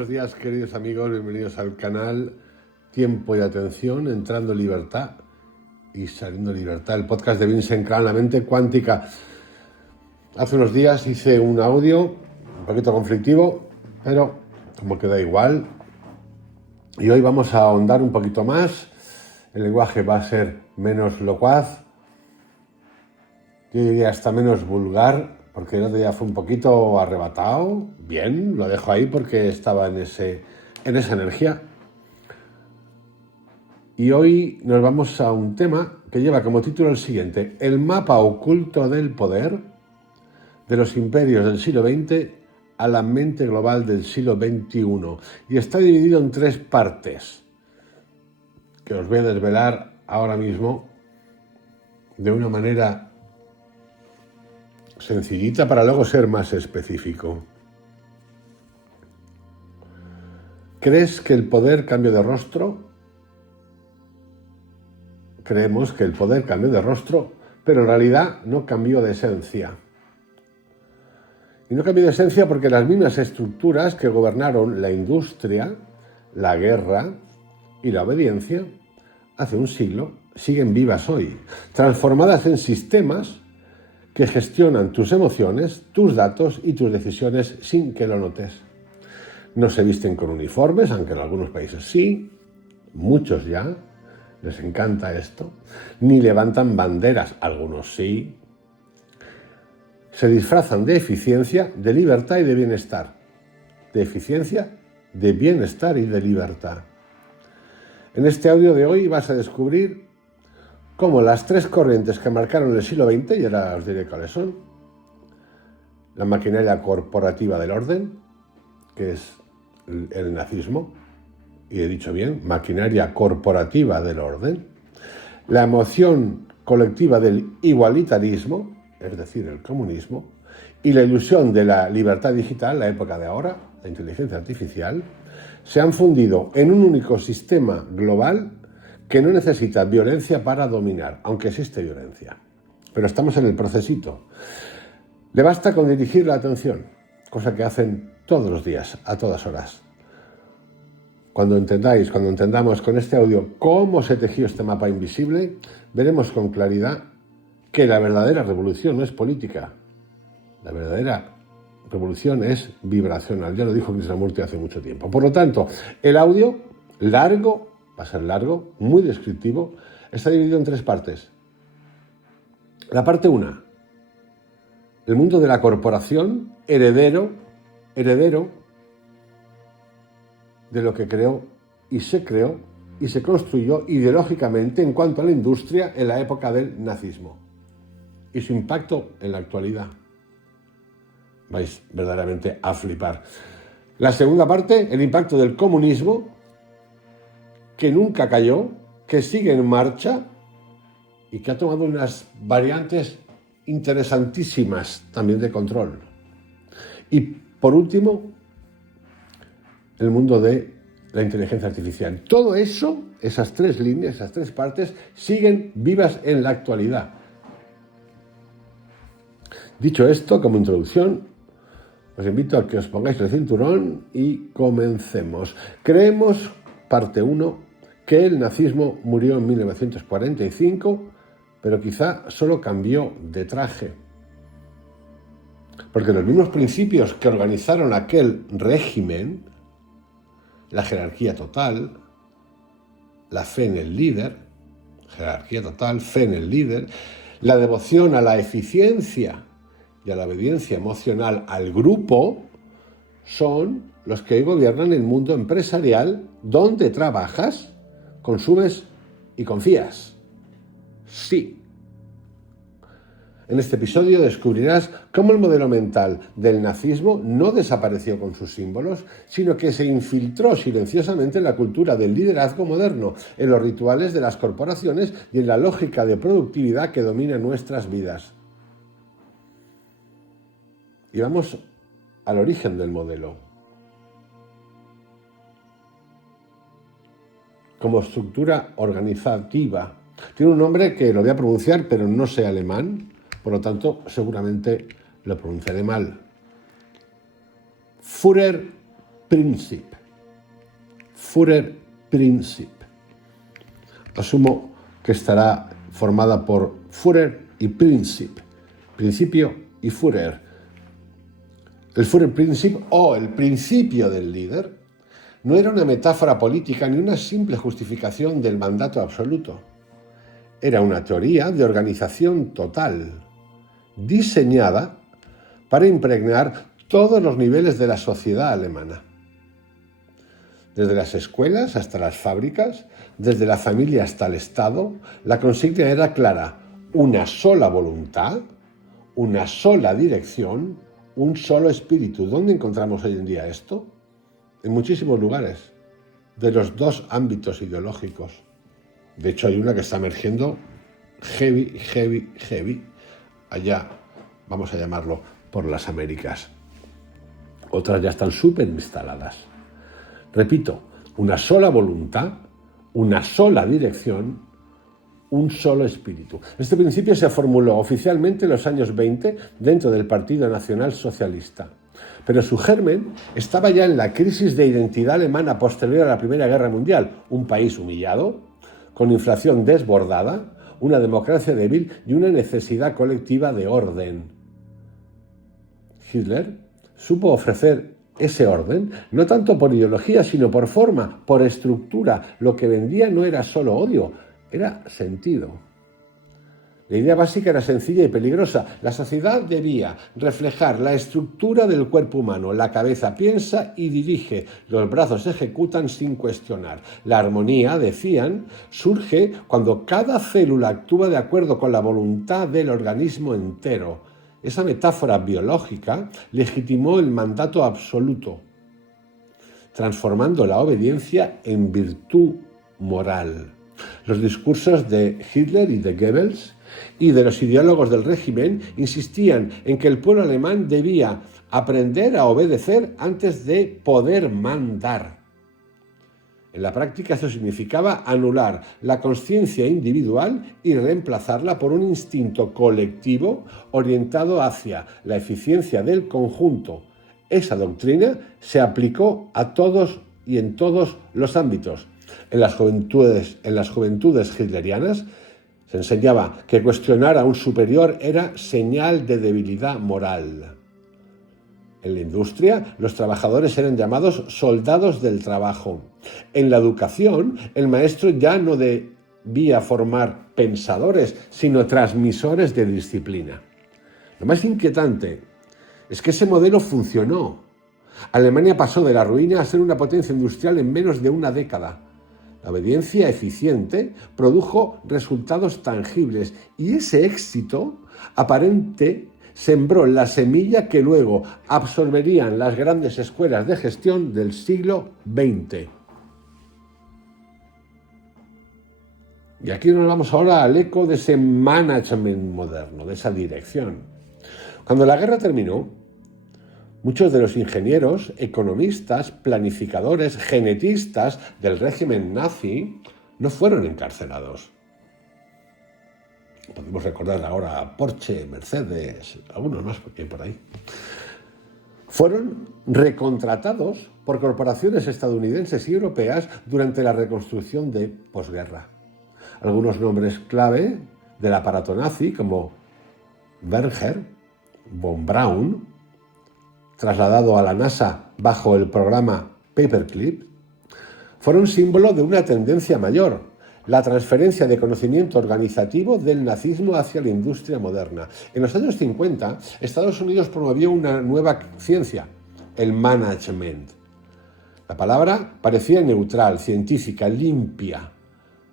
Buenos días, queridos amigos, bienvenidos al canal Tiempo y Atención, entrando en libertad y saliendo en libertad, el podcast de Vincent Clan, la mente cuántica. Hace unos días hice un audio un poquito conflictivo, pero como que da igual. Y hoy vamos a ahondar un poquito más. El lenguaje va a ser menos locuaz, yo diría hasta menos vulgar, porque el otro día fue un poquito arrebatado. Bien, lo dejo ahí porque estaba en esa energía. Y hoy nos vamos a un tema que lleva como título el siguiente: el mapa oculto del poder de los imperios del siglo XX a la mente global del siglo XXI. Y está dividido en 3 partes, que os voy a desvelar ahora mismo de una manera sencillita para luego ser más específico. ¿Crees que el poder cambió de rostro? Creemos que el poder cambió de rostro, pero en realidad no cambió de esencia. Y no cambió de esencia porque las mismas estructuras que gobernaron la industria, la guerra y la obediencia hace un siglo siguen vivas hoy, transformadas en sistemas que gestionan tus emociones, tus datos y tus decisiones sin que lo notes. No se visten con uniformes, aunque en algunos países sí, muchos ya, les encanta esto, ni levantan banderas, algunos sí. Se disfrazan de eficiencia, de libertad y de bienestar. De eficiencia, de bienestar y de libertad. En este audio de hoy vas a descubrir cómo las 3 corrientes que marcaron el siglo XX, y ahora os diré cuáles son: la maquinaria corporativa del orden, que es el nazismo, y he dicho bien, maquinaria corporativa del orden; la emoción colectiva del igualitarismo, es decir, el comunismo; y la ilusión de la libertad digital, la época de ahora, la inteligencia artificial, se han fundido en un único sistema global que no necesita violencia para dominar, aunque existe violencia. Pero estamos en el procesito. Le basta con dirigir la atención, cosa que hacen todos los días, a todas horas. Cuando entendamos con este audio cómo se tejió este mapa invisible, veremos con claridad que la verdadera revolución no es política. La verdadera revolución es vibracional. Ya lo dijo Krishnamurti hace mucho tiempo. Por lo tanto, el audio largo, va a ser largo, muy descriptivo, está dividido en 3 partes. La parte 1, el mundo de la corporación, heredero de lo que creó y se construyó ideológicamente en cuanto a la industria en la época del nazismo y su impacto en la actualidad. Vais verdaderamente a flipar. La segunda parte, el impacto del comunismo, que nunca cayó, que sigue en marcha y que ha tomado unas variantes interesantísimas también de control. Y por último, el mundo de la inteligencia artificial. Todo eso, esas 3 líneas, esas 3 partes, siguen vivas en la actualidad. Dicho esto, como introducción, os invito a que os pongáis el cinturón y comencemos. Creemos, parte 1, que el nazismo murió en 1945, pero quizá solo cambió de traje. Porque los mismos principios que organizaron aquel régimen, la jerarquía total, la fe en el líder, la devoción a la eficiencia y a la obediencia emocional al grupo, son los que hoy gobiernan el mundo empresarial donde trabajas, consumes y confías. Sí. En este episodio descubrirás cómo el modelo mental del nazismo no desapareció con sus símbolos, sino que se infiltró silenciosamente en la cultura del liderazgo moderno, en los rituales de las corporaciones y en la lógica de productividad que domina nuestras vidas. Y vamos al origen del modelo. Como estructura organizativa. Tiene un nombre que lo voy a pronunciar, pero no sé alemán. Por lo tanto, seguramente lo pronunciaré mal. Führerhierarchie. Führerprinzip. Führerprinzip. Asumo que estará formada por Führer y Prinzip, principio y Führer. El Führerprinzip, o el principio del líder, no era una metáfora política ni una simple justificación del mandato absoluto. Era una teoría de organización total, diseñada para impregnar todos los niveles de la sociedad alemana. Desde las escuelas hasta las fábricas, desde la familia hasta el Estado, la consigna era clara: una sola voluntad, una sola dirección, un solo espíritu. ¿Dónde encontramos hoy en día esto? En muchísimos lugares, de los dos ámbitos ideológicos. De hecho, hay una que está emergiendo heavy, allá, vamos a llamarlo, por las Américas. Otras ya están súper instaladas. Repito, una sola voluntad, una sola dirección, un solo espíritu. Este principio se formuló oficialmente en los años 20 dentro del Partido Nacional Socialista. Pero su germen estaba ya en la crisis de identidad alemana posterior a la Primera Guerra Mundial. Un país humillado, con inflación desbordada, una democracia débil y una necesidad colectiva de orden. Hitler supo ofrecer ese orden, no tanto por ideología, sino por forma, por estructura. Lo que vendía no era solo odio, era sentido. La idea básica era sencilla y peligrosa. La sociedad debía reflejar la estructura del cuerpo humano. La cabeza piensa y dirige, los brazos ejecutan sin cuestionar. La armonía, decían, surge cuando cada célula actúa de acuerdo con la voluntad del organismo entero. Esa metáfora biológica legitimó el mandato absoluto, transformando la obediencia en virtud moral. Los discursos de Hitler y de Goebbels y de los ideólogos del régimen insistían en que el pueblo alemán debía aprender a obedecer antes de poder mandar. En la práctica esto significaba anular la conciencia individual y reemplazarla por un instinto colectivo orientado hacia la eficiencia del conjunto. Esa doctrina se aplicó a todos y en todos los ámbitos. En las juventudes hitlerianas se enseñaba que cuestionar a un superior era señal de debilidad moral. En la industria, los trabajadores eran llamados soldados del trabajo. En la educación, el maestro ya no debía formar pensadores, sino transmisores de disciplina. Lo más inquietante es que ese modelo funcionó. Alemania pasó de la ruina a ser una potencia industrial en menos de una década. La obediencia eficiente produjo resultados tangibles y ese éxito aparente sembró la semilla que luego absorberían las grandes escuelas de gestión del siglo XX. Y aquí nos vamos ahora al eco de ese management moderno, de esa dirección. Cuando la guerra terminó, muchos de los ingenieros, economistas, planificadores, genetistas del régimen nazi no fueron encarcelados. Podemos recordar ahora a Porsche, Mercedes, algunos más que hay por ahí. Fueron recontratados por corporaciones estadounidenses y europeas durante la reconstrucción de posguerra. Algunos nombres clave del aparato nazi, como Werner von Braun, trasladado a la NASA bajo el programa Paperclip, fueron símbolo de una tendencia mayor: la transferencia de conocimiento organizativo del nazismo hacia la industria moderna. En los años 50, Estados Unidos promovió una nueva ciencia, el management. La palabra parecía neutral, científica, limpia,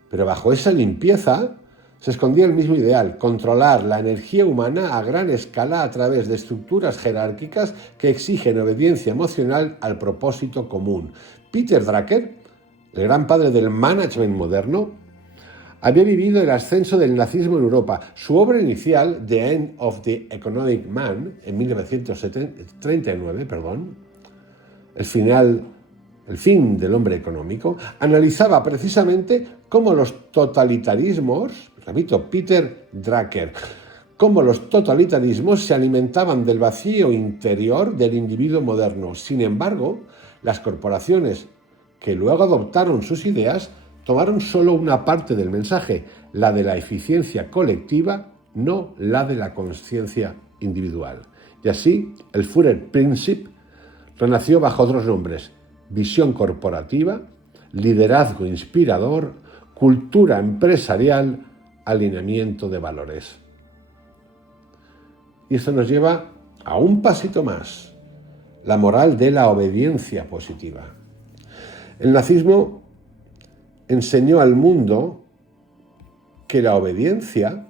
pero bajo esa limpieza se escondía el mismo ideal: controlar la energía humana a gran escala a través de estructuras jerárquicas que exigen obediencia emocional al propósito común. Peter Drucker, el gran padre del management moderno, había vivido el ascenso del nazismo en Europa. Su obra inicial, The End of the Economic Man, en 1939, el fin del hombre económico, analizaba precisamente cómo los totalitarismos, repito, Peter Drucker, cómo los totalitarismos se alimentaban del vacío interior del individuo moderno. Sin embargo, Las corporaciones que luego adoptaron sus ideas tomaron solo una parte del mensaje, la de la eficiencia colectiva, no la de la conciencia individual. Y así, el Führerprinzip renació bajo otros nombres: visión corporativa, liderazgo inspirador, cultura empresarial, alineamiento de valores. Y esto nos lleva a un pasito más: la moral de la obediencia positiva. El nazismo enseñó al mundo que la obediencia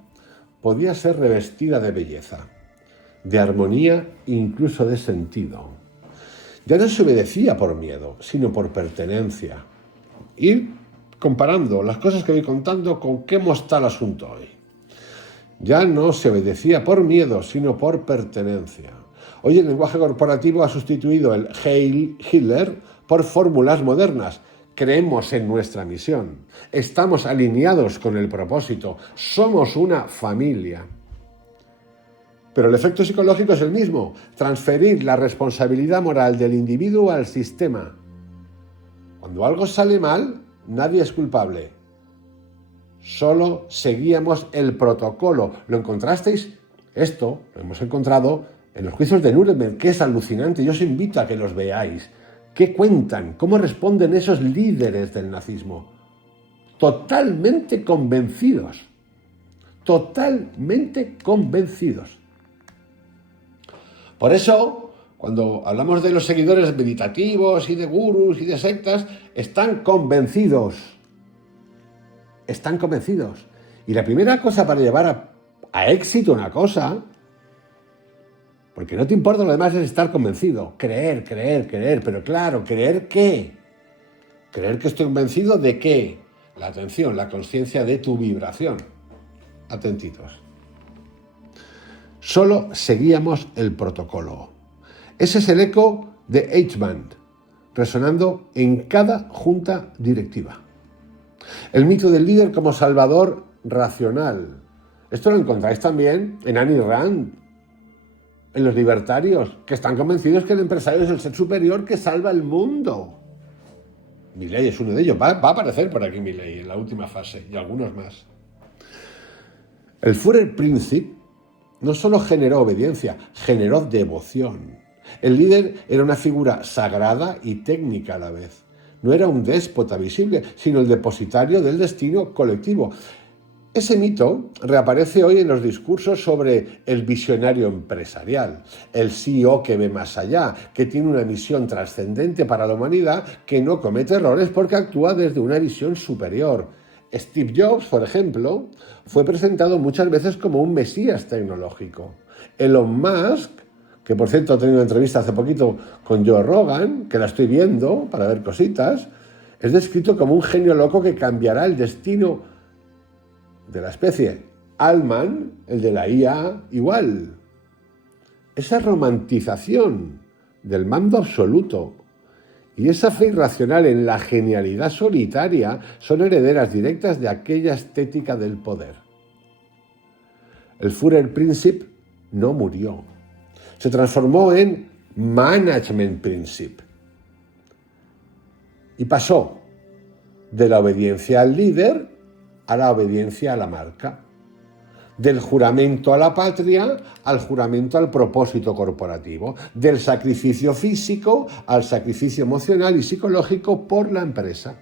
podía ser revestida de belleza, de armonía e incluso de sentido. Ya no se obedecía por miedo, sino por pertenencia. Y comparando las cosas que voy contando con cómo está el asunto hoy. Ya no se obedecía por miedo, sino por pertenencia. Hoy el lenguaje corporativo ha sustituido el Heil Hitler por fórmulas modernas. Creemos en nuestra misión, estamos alineados con el propósito, somos una familia. Pero el efecto psicológico es el mismo: transferir la responsabilidad moral del individuo al sistema. Cuando algo sale mal, nadie es culpable. Solo seguíamos el protocolo. ¿Lo encontrasteis? Esto lo hemos encontrado en los juicios de Nuremberg, que es alucinante. Yo os invito a que los veáis. ¿Qué cuentan? ¿Cómo responden esos líderes del nazismo? Totalmente convencidos. Totalmente convencidos. Por eso, cuando hablamos de los seguidores meditativos y de gurús y de sectas, están convencidos. Están convencidos. Y la primera cosa para llevar a éxito una cosa, porque no te importa lo demás, es estar convencido. Creer. Pero claro, ¿creer qué? ¿Creer que estoy convencido de qué? La atención, la conciencia de tu vibración. Atentitos. Solo seguíamos el protocolo. Ese es el eco de Eichmann, resonando en cada junta directiva. El mito del líder como salvador racional. Esto lo encontráis también en Ayn Rand, en los libertarios, que están convencidos que el empresario es el ser superior que salva el mundo. Milley es uno de ellos. Va a aparecer por aquí Milley en la última fase, y algunos más. El Führerprinzip no solo generó obediencia, generó devoción. El líder era una figura sagrada y técnica a la vez. No era un déspota visible, sino el depositario del destino colectivo. Ese mito reaparece hoy en los discursos sobre el visionario empresarial, el CEO que ve más allá, que tiene una misión trascendente para la humanidad, que no comete errores porque actúa desde una visión superior. Steve Jobs, por ejemplo, fue presentado muchas veces como un mesías tecnológico. Elon Musk, que por cierto ha tenido una entrevista hace poquito con Joe Rogan, que la estoy viendo para ver cositas, es descrito como un genio loco que cambiará el destino de la especie. Altman, el de la IA, igual. Esa romantización del mando absoluto y esa fe irracional en la genialidad solitaria son herederas directas de aquella estética del poder. El Führerprinzip no murió. Se transformó en Managementprinzip y pasó de la obediencia al líder a la obediencia a la marca, del juramento a la patria al juramento al propósito corporativo, del sacrificio físico al sacrificio emocional y psicológico por la empresa.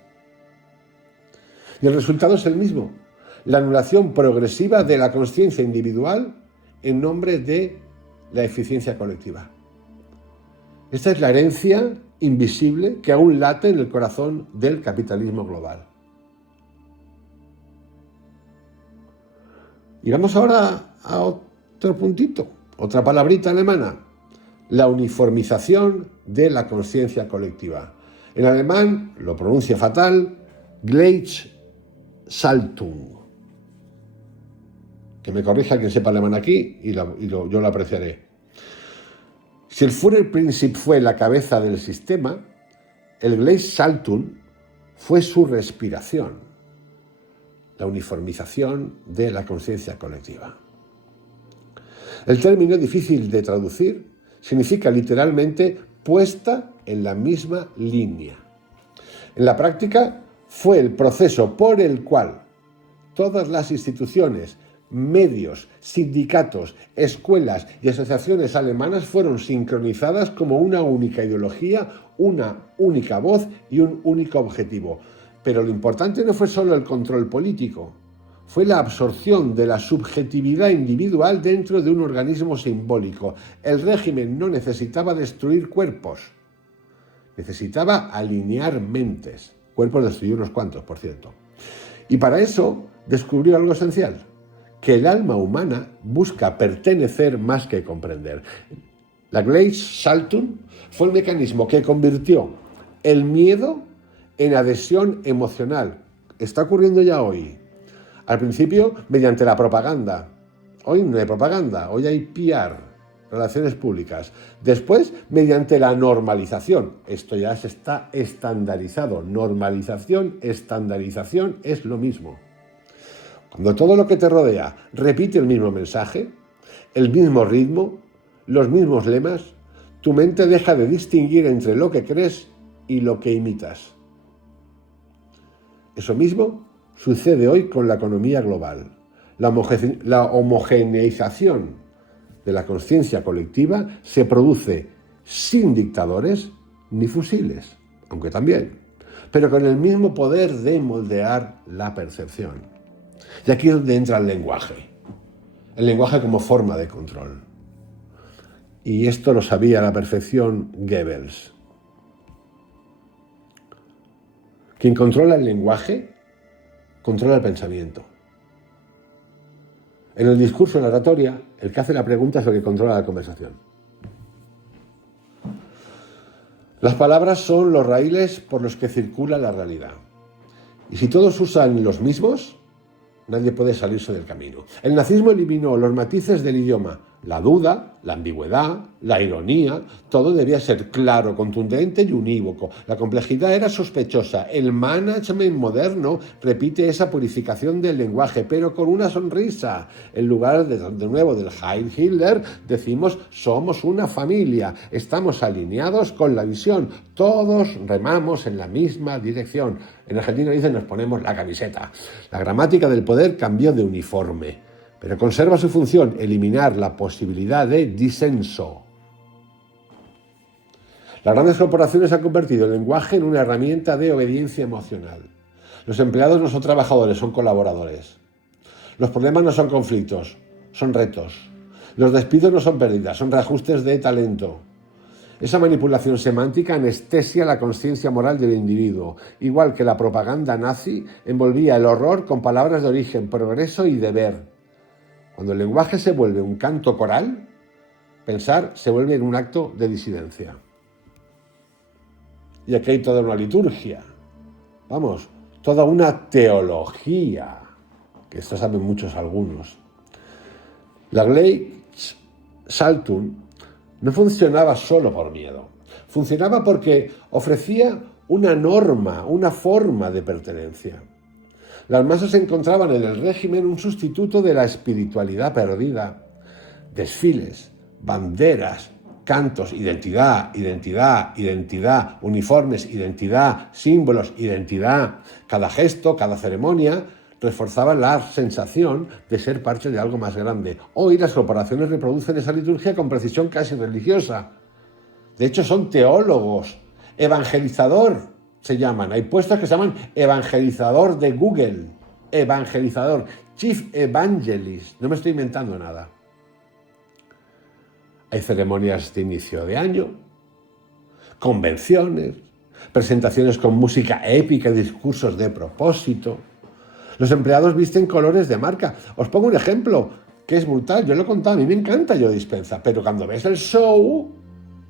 Y el resultado es el mismo: la anulación progresiva de la consciencia individual en nombre de la eficiencia colectiva. Esta es la herencia invisible que aún late en el corazón del capitalismo global. Y vamos ahora a otro puntito, otra palabrita alemana: la uniformización de la conciencia colectiva. En alemán lo pronuncia fatal: Gleichschaltung. Que me corrija quien sepa alemán aquí y yo lo apreciaré. Si el Führerprinzip fue la cabeza del sistema, el Gleichschaltung fue su respiración, la uniformización de la conciencia colectiva. El término, difícil de traducir, significa literalmente puesta en la misma línea. En la práctica, fue el proceso por el cual todas las instituciones, medios, sindicatos, escuelas y asociaciones alemanas fueron sincronizadas como una única ideología, una única voz y un único objetivo. Pero lo importante no fue solo el control político, fue la absorción de la subjetividad individual dentro de un organismo simbólico. El régimen no necesitaba destruir cuerpos, necesitaba alinear mentes. Cuerpos destruyó unos cuantos, por cierto. Y para eso descubrió algo esencial, que el alma humana busca pertenecer más que comprender. La Gleichschaltung fue el mecanismo que convirtió el miedo en adhesión emocional. Está ocurriendo ya hoy. Al principio, mediante la propaganda. Hoy no hay propaganda, hoy hay PR, relaciones públicas. Después, mediante la normalización. Esto ya se está estandarizado. Normalización, estandarización es lo mismo. Cuando todo lo que te rodea repite el mismo mensaje, el mismo ritmo, los mismos lemas, tu mente deja de distinguir entre lo que crees y lo que imitas. Eso mismo sucede hoy con la economía global. La homogeneización de la conciencia colectiva se produce sin dictadores ni fusiles, aunque también, pero con el mismo poder de moldear la percepción. Y aquí es donde entra el lenguaje como forma de control. Y esto lo sabía a la perfección Goebbels. Quien controla el lenguaje, controla el pensamiento. En el discurso, en la oratoria, el que hace la pregunta es el que controla la conversación. Las palabras son los raíles por los que circula la realidad. Y si todos usan los mismos, nadie puede salirse del camino. El nazismo eliminó los matices del idioma, la duda, la ambigüedad, la ironía, todo debía ser claro, contundente y unívoco. La complejidad era sospechosa. El management moderno repite esa purificación del lenguaje, pero con una sonrisa. En lugar de nuevo del Heil Hitler, decimos somos una familia, estamos alineados con la visión, todos remamos en la misma dirección. En Argentina dicen nos ponemos la camiseta. La gramática del poder cambió de uniforme, pero conserva su función, eliminar la posibilidad de disenso. Las grandes corporaciones han convertido el lenguaje en una herramienta de obediencia emocional. Los empleados no son trabajadores, son colaboradores. Los problemas no son conflictos, son retos. Los despidos no son pérdidas, son reajustes de talento. Esa manipulación semántica anestesia la conciencia moral del individuo, igual que la propaganda nazi envolvía el horror con palabras de origen, progreso y deber. Cuando el lenguaje se vuelve un canto coral, pensar se vuelve en un acto de disidencia. Y aquí hay toda una liturgia, toda una teología, que esto saben muchos algunos. La Gleichschaltung no funcionaba solo por miedo, funcionaba porque ofrecía una norma, una forma de pertenencia. Las masas encontraban en el régimen un sustituto de la espiritualidad perdida. Desfiles, banderas, cantos, identidad, uniformes, identidad, símbolos, identidad. Cada gesto, cada ceremonia reforzaba la sensación de ser parte de algo más grande. Hoy las corporaciones reproducen esa liturgia con precisión casi religiosa. De hecho, son teólogos, evangelizador se llaman. Hay puestos que se llaman evangelizador de Google, evangelizador, Chief Evangelist. No me estoy inventando nada. Hay ceremonias de inicio de año, convenciones, presentaciones con música épica y discursos de propósito. Los empleados visten colores de marca. Os pongo un ejemplo que es brutal. Yo lo he contado, a mí me encanta Joe Dispenza, pero cuando ves el show,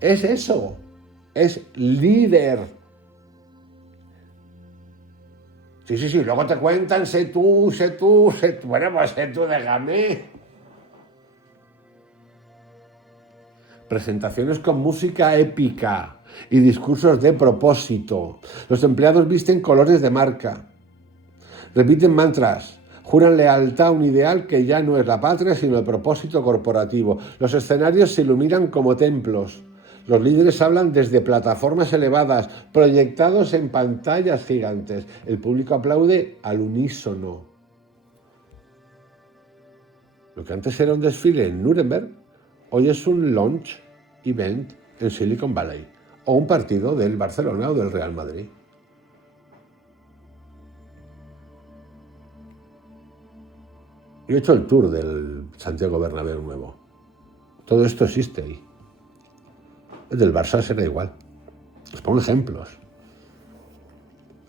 es eso. Es líder. Sí. Luego te cuentan, sé tú. Bueno, pues sé tú, déjame. Presentaciones con música épica y discursos de propósito. Los empleados visten colores de marca. Repiten mantras, juran lealtad a un ideal que ya no es la patria, sino el propósito corporativo. Los escenarios se iluminan como templos. Los líderes hablan desde plataformas elevadas, proyectados en pantallas gigantes. El público aplaude al unísono. Lo que antes era un desfile en Nuremberg, hoy es un launch event en Silicon Valley o un partido del Barcelona o del Real Madrid. Yo he hecho el tour del Santiago Bernabéu nuevo. Todo esto existe ahí. El del Barça será igual. Os pongo ejemplos.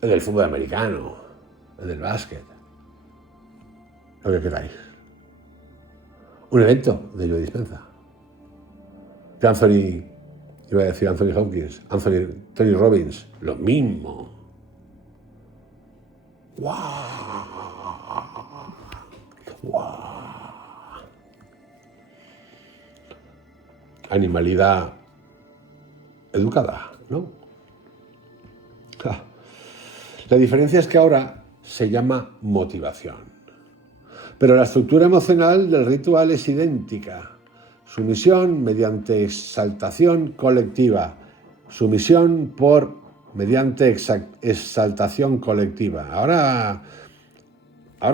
El del fútbol americano, el del básquet, lo que queráis. Un evento de Joe Dispenza. De Anthony, iba a decir Anthony Hopkins, Tony Robbins, lo mismo. ¡Guau! ¡Guau! Animalidad educada, ¿no? La diferencia es que ahora se llama motivación. Pero la estructura emocional del ritual es idéntica. Sumisión mediante exaltación colectiva. Sumisión mediante exaltación colectiva. Ahora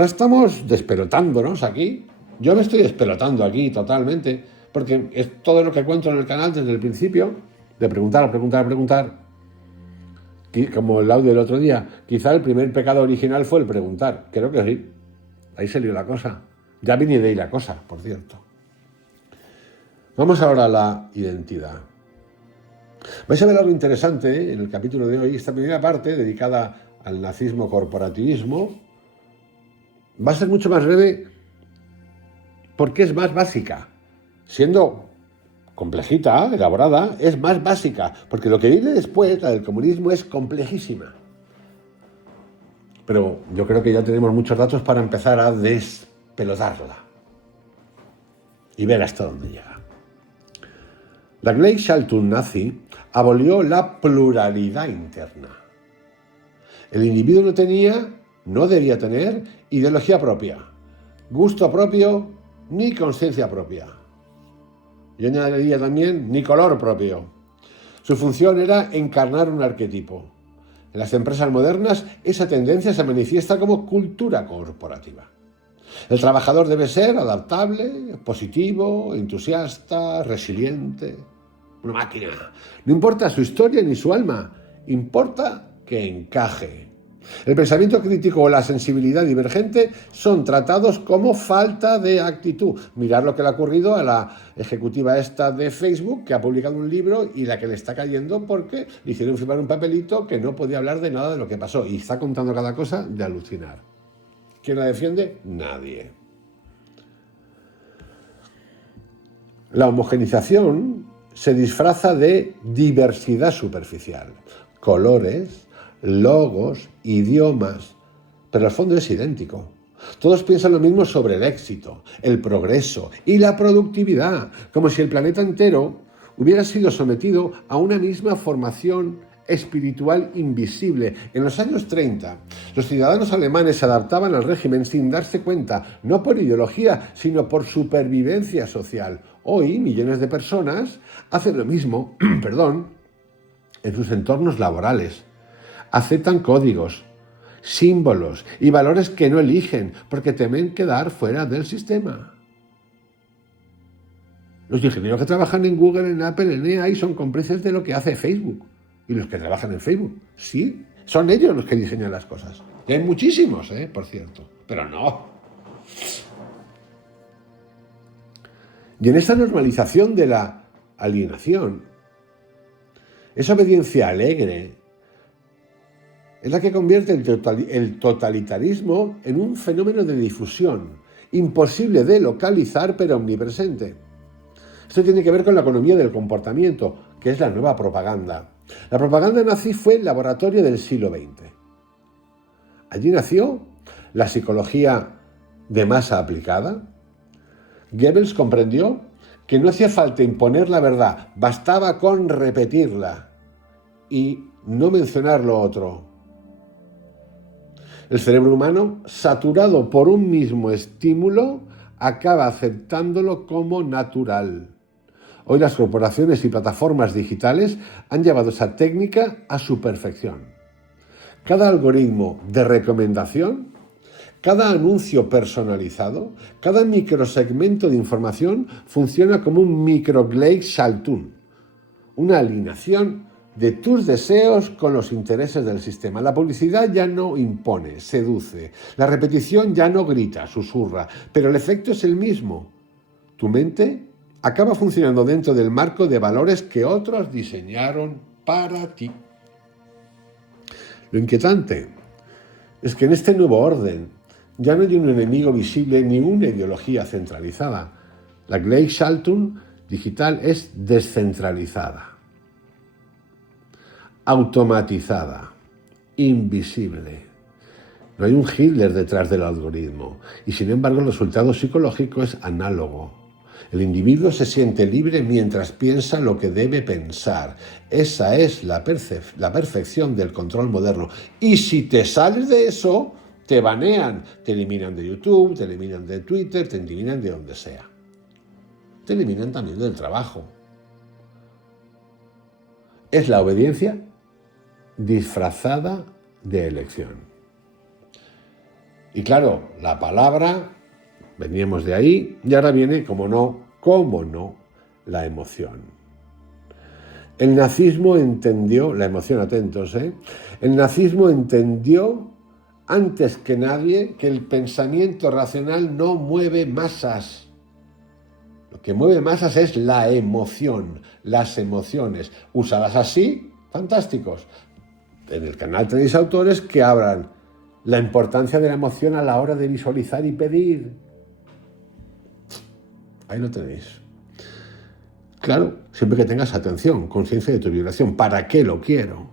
estamos despelotándonos aquí. Yo me estoy despelotando aquí totalmente, porque es todo lo que cuento en el canal desde el principio, de preguntar, como el audio del otro día. Quizá el primer pecado original fue el preguntar. Creo que sí. Ahí salió la cosa. Ya viene de ahí la cosa, por cierto. Vamos ahora a la identidad. Vais a ver algo interesante en el capítulo de hoy. Esta primera parte, dedicada al nazismo corporativismo, va a ser mucho más breve porque es más básica. Siendo complejita, elaborada, es más básica, porque lo que viene después, la del comunismo, es complejísima. Pero yo creo que ya tenemos muchos datos para empezar a despelotarla y ver hasta dónde llega. La Gleichschaltung nazi abolió la pluralidad interna. El individuo no debía tener ideología propia, gusto propio, ni conciencia propia. Yo añadiría también ni color propio. Su función era encarnar un arquetipo. En las empresas modernas, esa tendencia se manifiesta como cultura corporativa. El trabajador debe ser adaptable, positivo, entusiasta, resiliente. Una máquina. No importa su historia ni su alma, importa que encaje. El pensamiento crítico o la sensibilidad divergente son tratados como falta de actitud. Mirad lo que le ha ocurrido a la ejecutiva esta de Facebook, que ha publicado un libro y la que le está cayendo porque le hicieron firmar un papelito que no podía hablar de nada de lo que pasó. Y está contando cada cosa de alucinar. ¿Quién la defiende? Nadie. La homogenización se disfraza de diversidad superficial. Colores, logos, idiomas, pero el fondo es idéntico. Todos piensan lo mismo sobre el éxito, el progreso y la productividad, como si el planeta entero hubiera sido sometido a una misma formación espiritual invisible. En los años 30, los ciudadanos alemanes se adaptaban al régimen sin darse cuenta, no por ideología, sino por supervivencia social. Hoy, millones de personas hacen lo mismo, en sus entornos laborales. Aceptan códigos, símbolos y valores que no eligen porque temen quedar fuera del sistema. Los ingenieros que trabajan en Google, en Apple, en AI son cómplices de lo que hace Facebook. Y los que trabajan en Facebook, sí, son ellos los que diseñan las cosas. Y hay muchísimos, por cierto, pero no. Y en esta normalización de la alienación, esa obediencia alegre, es la que convierte el totalitarismo en un fenómeno de difusión, imposible de localizar pero omnipresente. Esto tiene que ver con la economía del comportamiento, que es la nueva propaganda. La propaganda nazi fue el laboratorio del siglo XX. Allí nació la psicología de masa aplicada. Goebbels comprendió que no hacía falta imponer la verdad, bastaba con repetirla y no mencionar lo otro. El cerebro humano, saturado por un mismo estímulo, acaba aceptándolo como natural. Hoy las corporaciones y plataformas digitales han llevado esa técnica a su perfección. Cada algoritmo de recomendación, cada anuncio personalizado, cada microsegmento de información funciona como un microgleichschaltung, una alineación de tus deseos con los intereses del sistema. La publicidad ya no impone, seduce. La repetición ya no grita, susurra, pero el efecto es el mismo. Tu mente acaba funcionando dentro del marco de valores que otros diseñaron para ti. Lo inquietante es que en este nuevo orden ya no hay un enemigo visible ni una ideología centralizada. La Gleichschaltung digital es descentralizada, automatizada, invisible. No hay un Hitler detrás del algoritmo y sin embargo el resultado psicológico es análogo. El individuo se siente libre mientras piensa lo que debe pensar. Esa es la perfección del control moderno. Y si te sales de eso, te banean, te eliminan de YouTube, te eliminan de Twitter, te eliminan de donde sea. Te eliminan también del trabajo. Es la obediencia disfrazada de elección. Y claro, la palabra, veníamos de ahí, y ahora viene, como no, la emoción. El nazismo entendió, la emoción, atentos, el nazismo entendió antes que nadie que el pensamiento racional no mueve masas. Lo que mueve masas es la emoción, las emociones. Usadas así, fantásticos. En el canal tenéis autores que hablan la importancia de la emoción a la hora de visualizar y pedir. Ahí lo tenéis. Claro, siempre que tengas atención, conciencia de tu vibración. ¿Para qué lo quiero?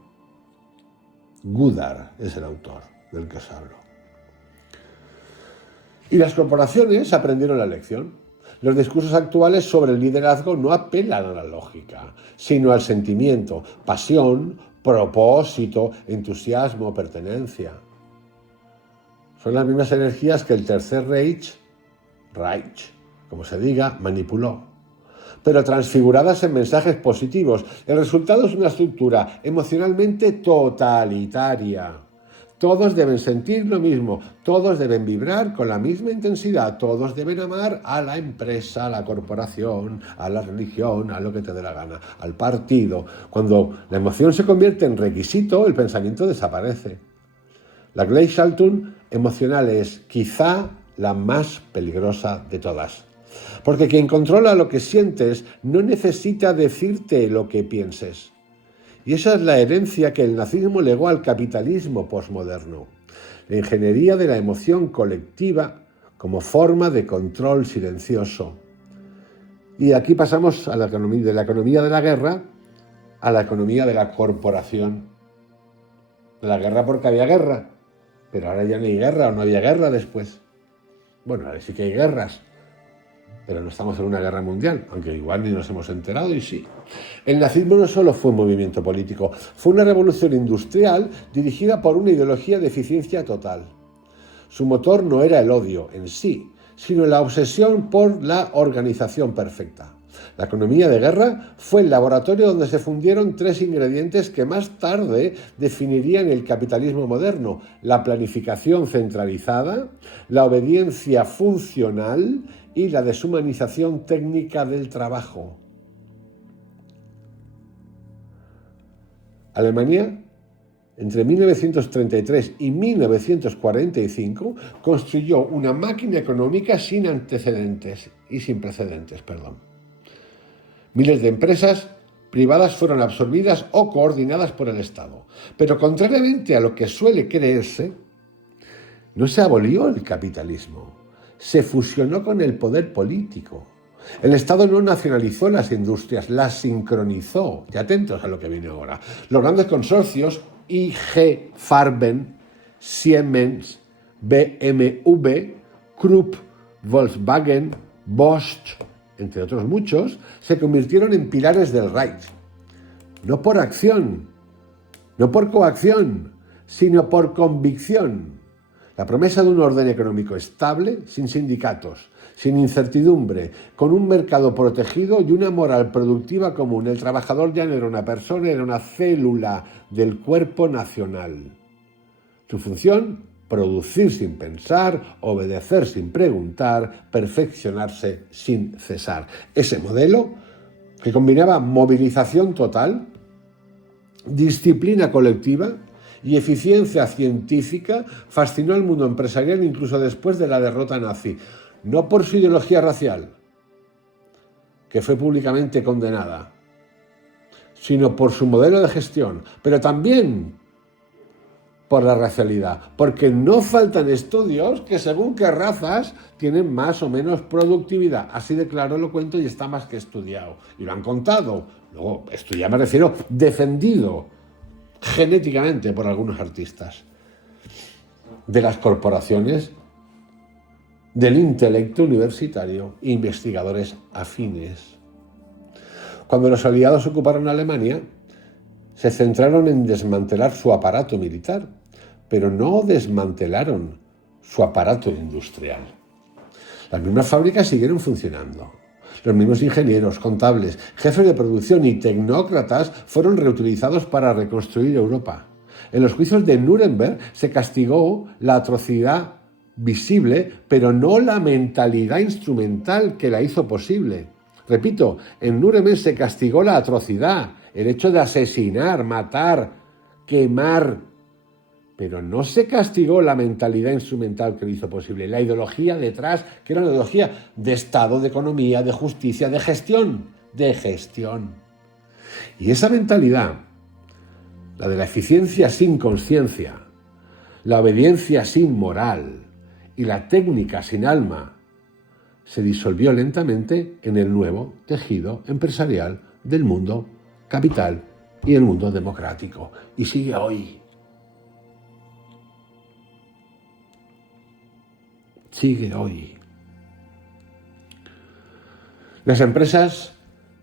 Goddard es el autor del que os hablo. Y las corporaciones aprendieron la lección. Los discursos actuales sobre el liderazgo no apelan a la lógica, sino al sentimiento, pasión, propósito, entusiasmo, pertenencia. Son las mismas energías que el Tercer Reich, como se diga, manipuló, pero transfiguradas en mensajes positivos. El resultado es una estructura emocionalmente totalitaria. Todos deben sentir lo mismo, todos deben vibrar con la misma intensidad, todos deben amar a la empresa, a la corporación, a la religión, a lo que te dé la gana, al partido. Cuando la emoción se convierte en requisito, el pensamiento desaparece. La Gleichschaltung emocional es quizá la más peligrosa de todas. Porque quien controla lo que sientes no necesita decirte lo que pienses. Y esa es la herencia que el nazismo legó al capitalismo posmoderno. La ingeniería de la emoción colectiva como forma de control silencioso. Y aquí pasamos a de la economía de la guerra a la economía de la corporación. De la guerra porque había guerra, pero ahora ya no hay guerra o no había guerra después. Bueno, ahora sí que hay guerras, pero no estamos en una guerra mundial, aunque igual ni nos hemos enterado y sí. El nazismo no solo fue un movimiento político, fue una revolución industrial dirigida por una ideología de eficiencia total. Su motor no era el odio en sí, sino la obsesión por la organización perfecta. La economía de guerra fue el laboratorio donde se fundieron tres ingredientes que más tarde definirían el capitalismo moderno: la planificación centralizada, la obediencia funcional y la deshumanización técnica del trabajo. Alemania, entre 1933 y 1945, construyó una máquina económica sin antecedentes y sin precedentes, Miles de empresas privadas fueron absorbidas o coordinadas por el Estado. Pero contrariamente a lo que suele creerse, no se abolió el capitalismo, se fusionó con el poder político. El Estado no nacionalizó las industrias, las sincronizó. Y atentos a lo que viene ahora. Los grandes consorcios, IG Farben, Siemens, BMW, Krupp, Volkswagen, Bosch, entre otros muchos, se convirtieron en pilares del Reich. No por acción, no por coacción, sino por convicción. La promesa de un orden económico estable, sin sindicatos, sin incertidumbre, con un mercado protegido y una moral productiva común. El trabajador ya no era una persona, era una célula del cuerpo nacional. Su función, producir sin pensar, obedecer sin preguntar, perfeccionarse sin cesar. Ese modelo, que combinaba movilización total, disciplina colectiva y eficiencia científica, fascinó al mundo empresarial incluso después de la derrota nazi. No por su ideología racial, que fue públicamente condenada, sino por su modelo de gestión, pero también por la racialidad, porque no faltan estudios que según qué razas tienen más o menos productividad. Así de claro lo cuento y está más que estudiado. Y lo han contado. Luego, estudiado me refiero, defendido genéticamente por algunos artistas de las corporaciones, del intelecto universitario e investigadores afines. Cuando los aliados ocuparon Alemania, se centraron en desmantelar su aparato militar, pero no desmantelaron su aparato industrial. Las mismas fábricas siguieron funcionando. Los mismos ingenieros, contables, jefes de producción y tecnócratas fueron reutilizados para reconstruir Europa. En los juicios de Nuremberg se castigó la atrocidad visible, pero no la mentalidad instrumental que la hizo posible. Repito, en Nuremberg se castigó la atrocidad, el hecho de asesinar, matar, quemar, pero no se castigó la mentalidad instrumental que lo hizo posible, la ideología detrás, que era una ideología de Estado, de economía, de justicia, de gestión. Y esa mentalidad, la de la eficiencia sin conciencia, la obediencia sin moral y la técnica sin alma, se disolvió lentamente en el nuevo tejido empresarial del mundo capital y el mundo democrático. Y sigue hoy. Sigue hoy. Las empresas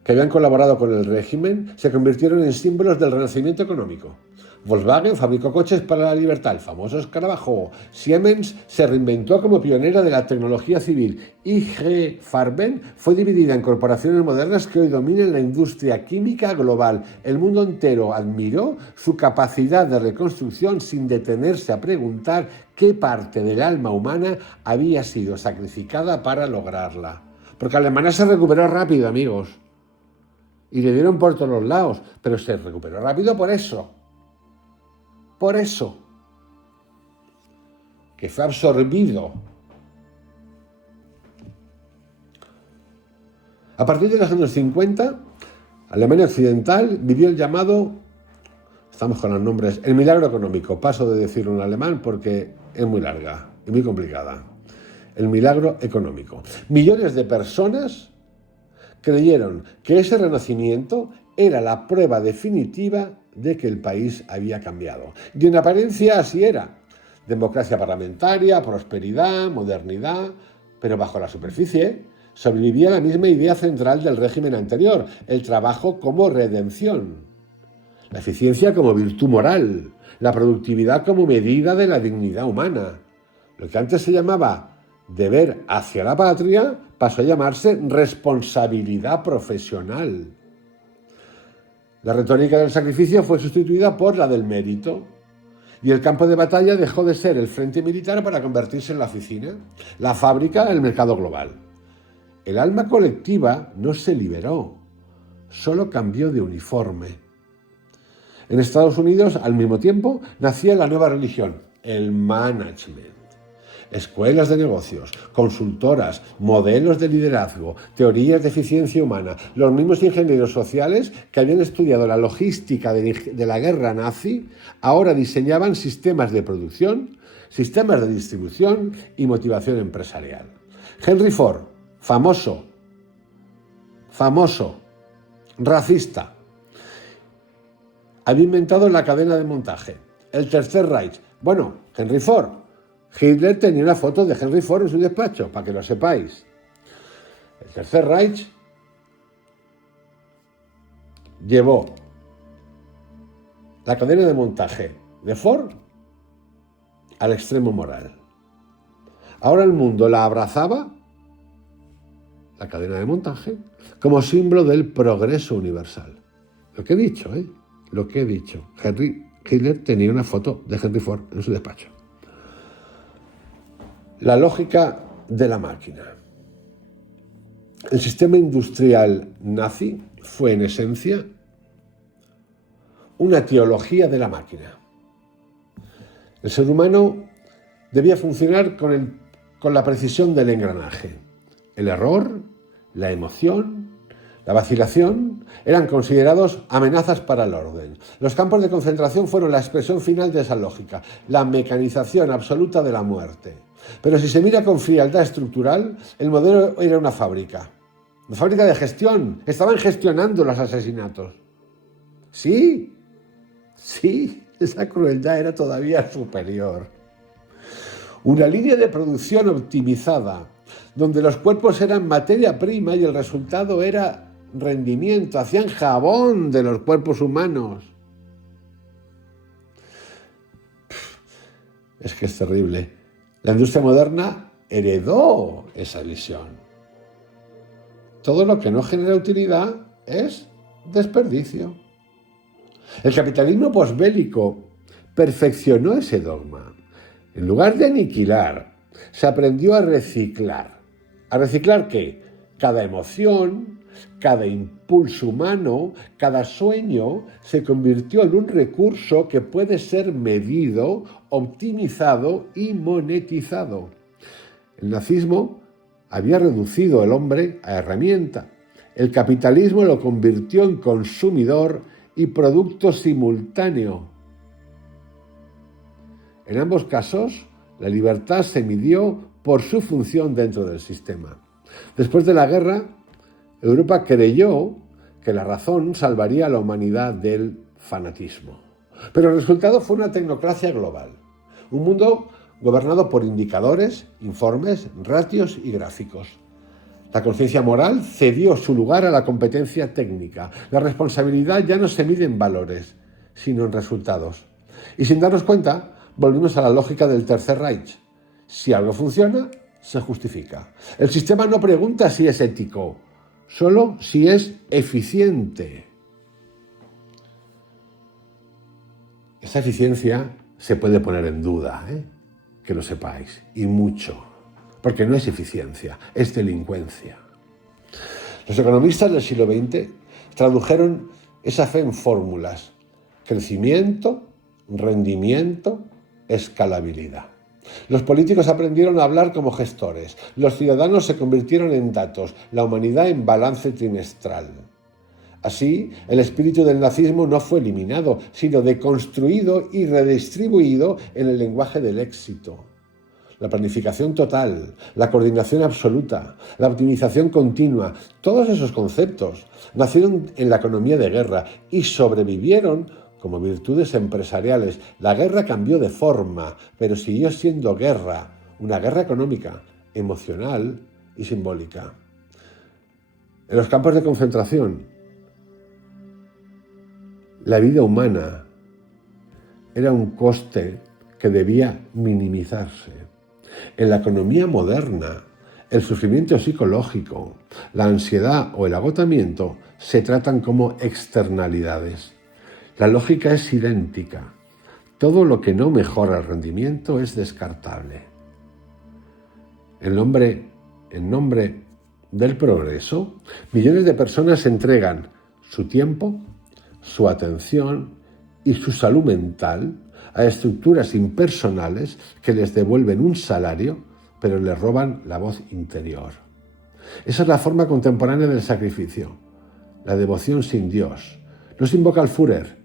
que habían colaborado con el régimen se convirtieron en símbolos del renacimiento económico. Volkswagen fabricó coches para la libertad, el famoso escarabajo. Siemens se reinventó como pionera de la tecnología civil. IG Farben fue dividida en corporaciones modernas que hoy dominan la industria química global. El mundo entero admiró su capacidad de reconstrucción sin detenerse a preguntar qué parte del alma humana había sido sacrificada para lograrla. Porque Alemania se recuperó rápido, amigos. Y le dieron por todos los lados, pero se recuperó rápido por eso. Por eso, que fue absorbido. A partir de los años 50, Alemania Occidental vivió el llamado, estamos con los nombres, el milagro económico. Paso de decirlo en alemán porque es muy larga y muy complicada. El milagro económico. Millones de personas creyeron que ese renacimiento era la prueba definitiva de que el país había cambiado. Y en apariencia así era. Democracia parlamentaria, prosperidad, modernidad, pero bajo la superficie sobrevivía la misma idea central del régimen anterior, el trabajo como redención, la eficiencia como virtud moral, la productividad como medida de la dignidad humana. Lo que antes se llamaba deber hacia la patria pasó a llamarse responsabilidad profesional. La retórica del sacrificio fue sustituida por la del mérito y el campo de batalla dejó de ser el frente militar para convertirse en la oficina, la fábrica, el mercado global. El alma colectiva no se liberó, solo cambió de uniforme. En Estados Unidos, al mismo tiempo, nacía la nueva religión, el management. Escuelas de negocios, consultoras, modelos de liderazgo, teorías de eficiencia humana. Los mismos ingenieros sociales que habían estudiado la logística de la guerra nazi ahora diseñaban sistemas de producción, sistemas de distribución y motivación empresarial. Henry Ford, famoso, racista, había inventado la cadena de montaje, el Tercer Reich. Bueno, Henry Ford. Hitler tenía una foto de Henry Ford en su despacho, para que lo sepáis. El Tercer Reich llevó la cadena de montaje de Ford al extremo moral. Ahora el mundo la abrazaba, la cadena de montaje, como símbolo del progreso universal. Lo que he dicho, lo que he dicho. Hitler tenía una foto de Henry Ford en su despacho. La lógica de la máquina. El sistema industrial nazi fue en esencia una teología de la máquina. El ser humano debía funcionar con la precisión del engranaje. El error, la emoción, la vacilación eran considerados amenazas para el orden. Los campos de concentración fueron la expresión final de esa lógica, la mecanización absoluta de la muerte. Pero si se mira con frialdad estructural, el modelo era una fábrica de gestión. Estaban gestionando los asesinatos. Sí, esa crueldad era todavía superior. Una línea de producción optimizada, donde los cuerpos eran materia prima y el resultado era rendimiento. Hacían jabón de los cuerpos humanos. Es que es terrible. La industria moderna heredó esa visión. Todo lo que no genera utilidad es desperdicio. El capitalismo posbélico perfeccionó ese dogma. En lugar de aniquilar, se aprendió a reciclar. ¿A reciclar qué? Cada emoción, cada impulso humano, cada sueño se convirtió en un recurso que puede ser medido, optimizado y monetizado. El nazismo había reducido al hombre a herramienta. El capitalismo lo convirtió en consumidor y producto simultáneo. En ambos casos, la libertad se midió por su función dentro del sistema. Después de la guerra, Europa creyó que la razón salvaría a la humanidad del fanatismo. Pero el resultado fue una tecnocracia global. Un mundo gobernado por indicadores, informes, ratios y gráficos. La conciencia moral cedió su lugar a la competencia técnica. La responsabilidad ya no se mide en valores, sino en resultados. Y sin darnos cuenta, volvimos a la lógica del Tercer Reich. Si algo funciona, se justifica. El sistema no pregunta si es ético, solo si es eficiente. Esa eficiencia se puede poner en duda, que lo sepáis, y mucho, porque no es eficiencia, es delincuencia. Los economistas del siglo XX tradujeron esa fe en fórmulas: crecimiento, rendimiento, escalabilidad. Los políticos aprendieron a hablar como gestores, los ciudadanos se convirtieron en datos, la humanidad en balance trimestral. Así, el espíritu del nazismo no fue eliminado, sino deconstruido y redistribuido en el lenguaje del éxito. La planificación total, la coordinación absoluta, la optimización continua, todos esos conceptos nacieron en la economía de guerra y sobrevivieron como virtudes empresariales. La guerra cambió de forma, pero siguió siendo guerra, una guerra económica, emocional y simbólica. En los campos de concentración, la vida humana era un coste que debía minimizarse. En la economía moderna, el sufrimiento psicológico, la ansiedad o el agotamiento se tratan como externalidades. La lógica es idéntica. Todo lo que no mejora el rendimiento es descartable. En nombre del progreso, millones de personas entregan su tiempo, su atención y su salud mental a estructuras impersonales que les devuelven un salario, pero les roban la voz interior. Esa es la forma contemporánea del sacrificio, la devoción sin Dios. No se invoca al Führer,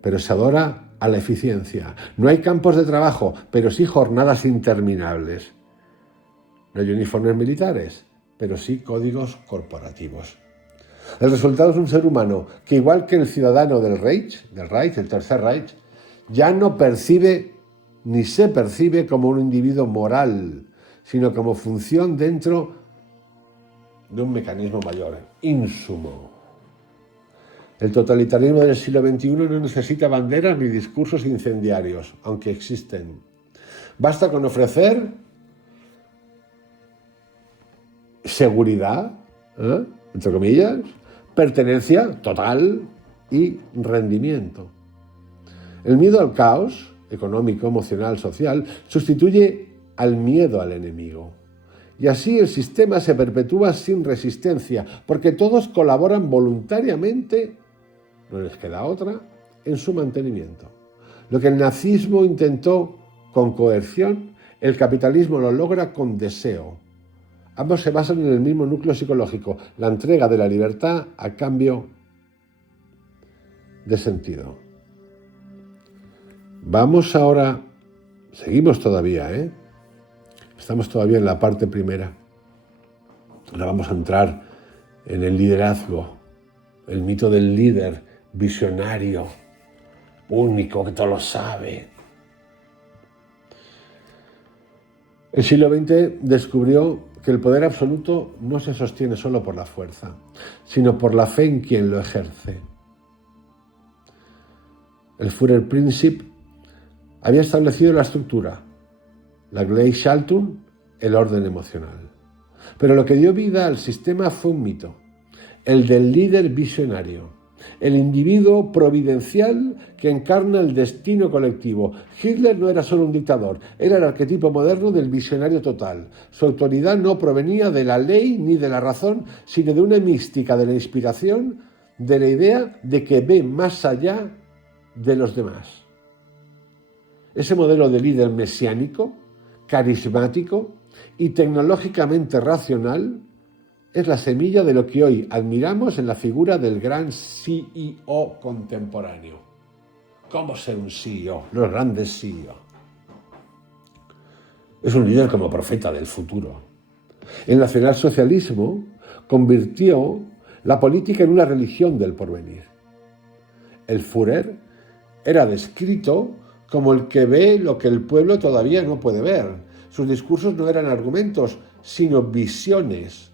pero se adora a la eficiencia. No hay campos de trabajo, pero sí jornadas interminables. No hay uniformes militares, pero sí códigos corporativos. El resultado es un ser humano que, igual que el ciudadano del Reich, el Tercer Reich, ya no percibe ni se percibe como un individuo moral, sino como función dentro de un mecanismo mayor, insumo. El totalitarismo del siglo XXI no necesita banderas ni discursos incendiarios, aunque existen. Basta con ofrecer seguridad, entre comillas, pertenencia total y rendimiento. El miedo al caos económico, emocional, social, sustituye al miedo al enemigo. Y así el sistema se perpetúa sin resistencia, porque todos colaboran voluntariamente, no les queda otra, en su mantenimiento. Lo que el nazismo intentó con coerción, el capitalismo lo logra con deseo. Ambos se basan en el mismo núcleo psicológico, la entrega de la libertad a cambio de sentido. Vamos ahora, seguimos todavía, estamos todavía en la parte primera. Ahora vamos a entrar en el liderazgo, el mito del líder visionario, único, que todo lo sabe. El siglo XX descubrió que el poder absoluto no se sostiene solo por la fuerza, sino por la fe en quien lo ejerce. El Führerprinzip había establecido la estructura, la Gleichschaltung, el orden emocional. Pero lo que dio vida al sistema fue un mito, el del líder visionario, el individuo providencial que encarna el destino colectivo. Hitler no era solo un dictador, era el arquetipo moderno del visionario total. Su autoridad no provenía de la ley ni de la razón, sino de una mística de la inspiración, de la idea de que ve más allá de los demás. Ese modelo de líder mesiánico, carismático y tecnológicamente racional es la semilla de lo que hoy admiramos en la figura del gran CEO contemporáneo. ¿Cómo ser un CEO? Los grandes CEO. Es un líder como profeta del futuro. El nacionalsocialismo convirtió la política en una religión del porvenir. El Führer era descrito como el que ve lo que el pueblo todavía no puede ver. Sus discursos no eran argumentos, sino visiones.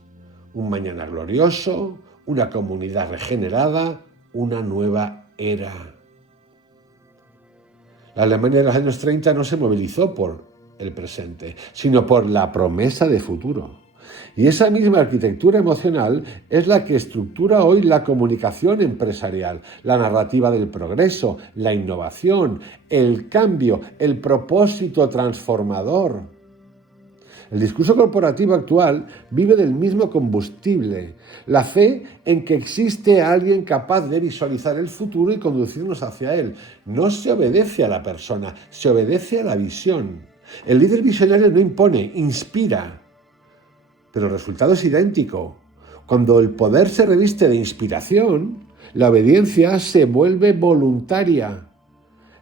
Un mañana glorioso, una comunidad regenerada, una nueva era. La Alemania de los años 30 no se movilizó por el presente, sino por la promesa de futuro. Y esa misma arquitectura emocional es la que estructura hoy la comunicación empresarial, la narrativa del progreso, la innovación, el cambio, el propósito transformador. El discurso corporativo actual vive del mismo combustible, la fe en que existe alguien capaz de visualizar el futuro y conducirnos hacia él. No se obedece a la persona, se obedece a la visión. El líder visionario no impone, inspira, pero el resultado es idéntico. Cuando el poder se reviste de inspiración, la obediencia se vuelve voluntaria.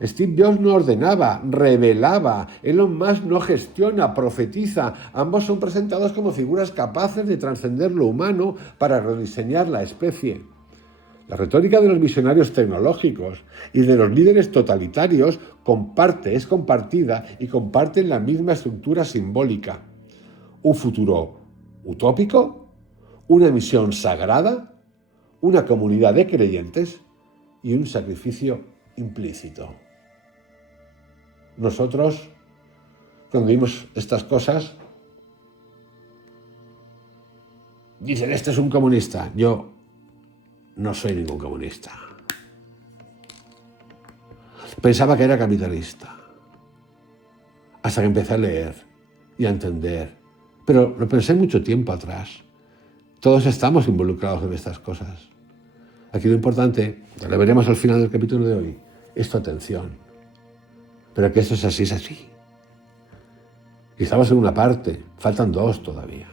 Steve Jobs no ordenaba, revelaba. Elon Musk no gestiona, profetiza. Ambos son presentados como figuras capaces de trascender lo humano para rediseñar la especie. La retórica de los visionarios tecnológicos y de los líderes totalitarios es compartida y comparten la misma estructura simbólica. Un futuro utópico, una misión sagrada, una comunidad de creyentes y un sacrificio implícito. Nosotros, cuando vimos estas cosas, dicen, este es un comunista. Yo no soy ningún comunista. Pensaba que era capitalista, hasta que empecé a leer y a entender. Pero lo pensé mucho tiempo atrás. Todos estamos involucrados en estas cosas. Aquí lo importante, lo veremos al final del capítulo de hoy, es tu atención. Pero que esto es así, es así. Y estamos en una parte, faltan dos todavía.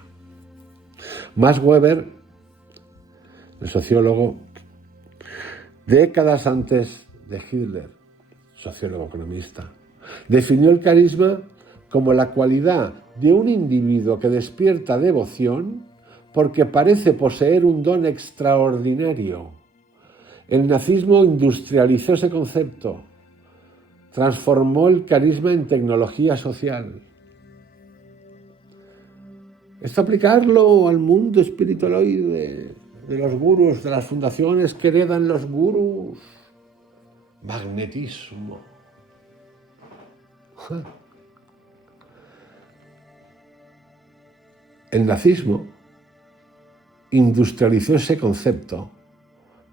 Max Weber, el sociólogo, décadas antes de Hitler, sociólogo economista, definió el carisma como la cualidad de un individuo que despierta devoción porque parece poseer un don extraordinario. El nazismo industrializó ese concepto, transformó el carisma en tecnología social. Esto aplicarlo al mundo espiritualoide, de los gurús, de las fundaciones que heredan los gurús. Magnetismo. El nazismo industrializó ese concepto,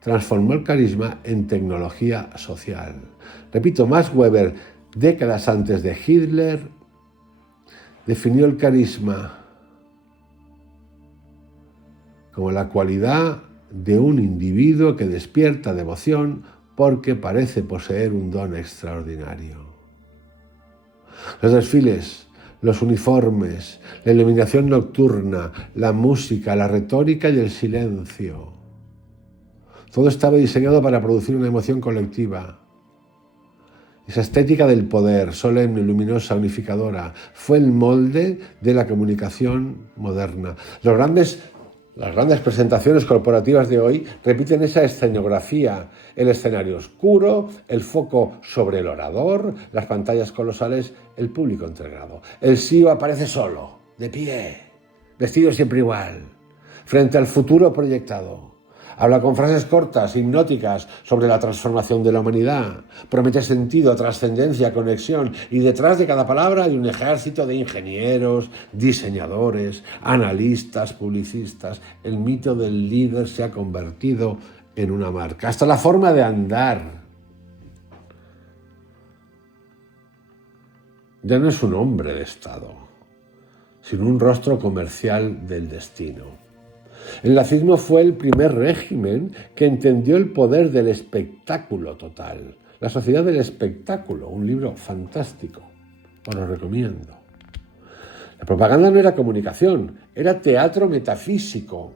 transformó el carisma en tecnología social. Repito, Max Weber, décadas antes de Hitler, definió el carisma como la cualidad de un individuo que despierta devoción porque parece poseer un don extraordinario. Los desfiles, los uniformes, la iluminación nocturna, la música, la retórica y el silencio. Todo estaba diseñado para producir una emoción colectiva. Esa estética del poder, solemne, luminosa, unificadora, fue el molde de la comunicación moderna. Las grandes presentaciones corporativas de hoy repiten esa escenografía, el escenario oscuro, el foco sobre el orador, las pantallas colosales, el público entregado. El CEO aparece solo, de pie, vestido siempre igual, frente al futuro proyectado. Habla con frases cortas, hipnóticas, sobre la transformación de la humanidad. Promete sentido, trascendencia, conexión. Y detrás de cada palabra hay un ejército de ingenieros, diseñadores, analistas, publicistas. El mito del líder se ha convertido en una marca. Hasta la forma de andar. Ya no es un hombre de Estado, sino un rostro comercial del destino. El nazismo fue el primer régimen que entendió el poder del espectáculo total. La sociedad del espectáculo, un libro fantástico, os lo recomiendo. La propaganda no era comunicación, era teatro metafísico.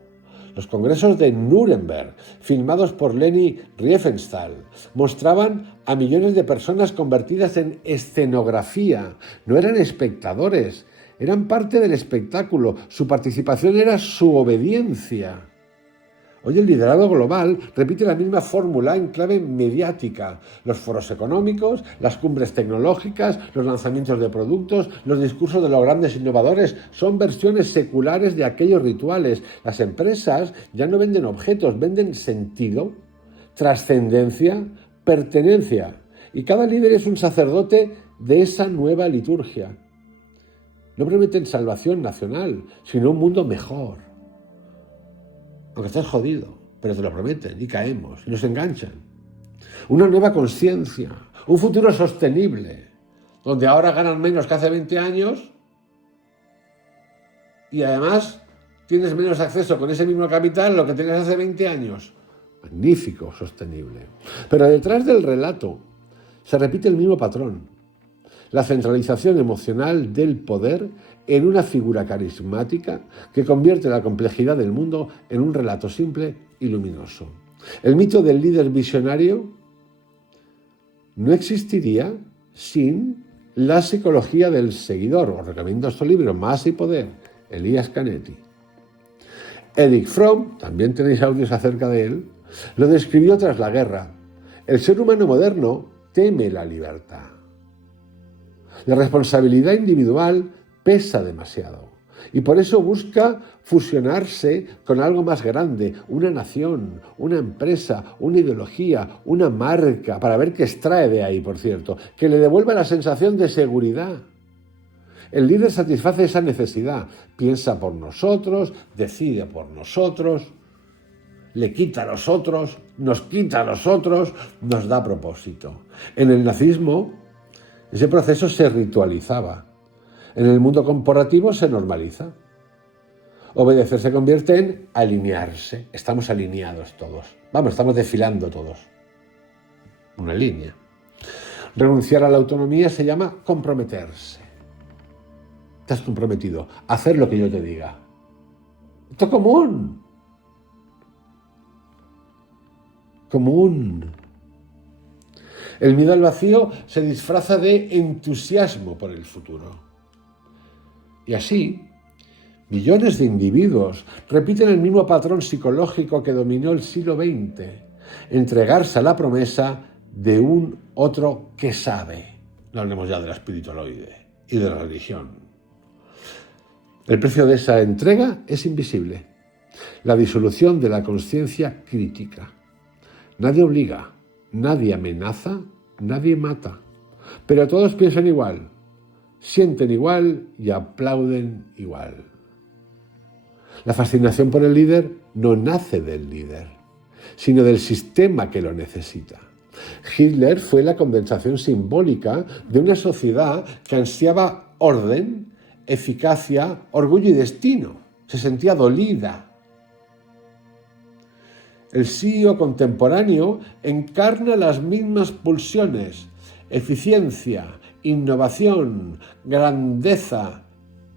Los congresos de Nuremberg, filmados por Leni Riefenstahl, mostraban a millones de personas convertidas en escenografía. No eran espectadores, eran parte del espectáculo. Su participación era su obediencia. Hoy el liderazgo global repite la misma fórmula en clave mediática. Los foros económicos, las cumbres tecnológicas, los lanzamientos de productos, los discursos de los grandes innovadores son versiones seculares de aquellos rituales. Las empresas ya no venden objetos, venden sentido, trascendencia, pertenencia. Y cada líder es un sacerdote de esa nueva liturgia. No prometen salvación nacional, sino un mundo mejor. Aunque estés jodido, pero te lo prometen y caemos y nos enganchan. Una nueva conciencia, un futuro sostenible, donde ahora ganan menos que hace 20 años y además tienes menos acceso con ese mismo capital a lo que tenías hace 20 años. Magnífico, sostenible. Pero detrás del relato se repite el mismo patrón. La centralización emocional del poder en una figura carismática que convierte la complejidad del mundo en un relato simple y luminoso. El mito del líder visionario no existiría sin la psicología del seguidor. Os recomiendo este libro, Masa y Poder, Elías Canetti. Erich Fromm, también tenéis audios acerca de él, lo describió tras la guerra. El ser humano moderno teme la libertad. La responsabilidad individual pesa demasiado y por eso busca fusionarse con algo más grande, una nación, una empresa, una ideología, una marca, para ver qué extrae de ahí, por cierto, que le devuelva la sensación de seguridad. El líder satisface esa necesidad, piensa por nosotros, decide por nosotros, le quita a los otros, nos quita a los otros, nos da propósito. En el nazismo, ese proceso se ritualizaba. En el mundo corporativo se normaliza. Obedecer se convierte en alinearse. Estamos alineados todos. Vamos, estamos desfilando todos. Una línea. Renunciar a la autonomía se llama comprometerse. Te has comprometido a hacer lo que yo te diga. Esto es común. Común. El miedo al vacío se disfraza de entusiasmo por el futuro. Y así, millones de individuos repiten el mismo patrón psicológico que dominó el siglo XX, entregarse a la promesa de un otro que sabe. No hablemos ya de la espiritualoide y de la religión. El precio de esa entrega es invisible. La disolución de la conciencia crítica. Nadie obliga. Nadie amenaza, nadie mata, pero todos piensan igual, sienten igual y aplauden igual. La fascinación por el líder no nace del líder, sino del sistema que lo necesita. Hitler fue la condensación simbólica de una sociedad que ansiaba orden, eficacia, orgullo y destino. Se sentía dolida. El CEO contemporáneo encarna las mismas pulsiones: eficiencia, innovación, grandeza,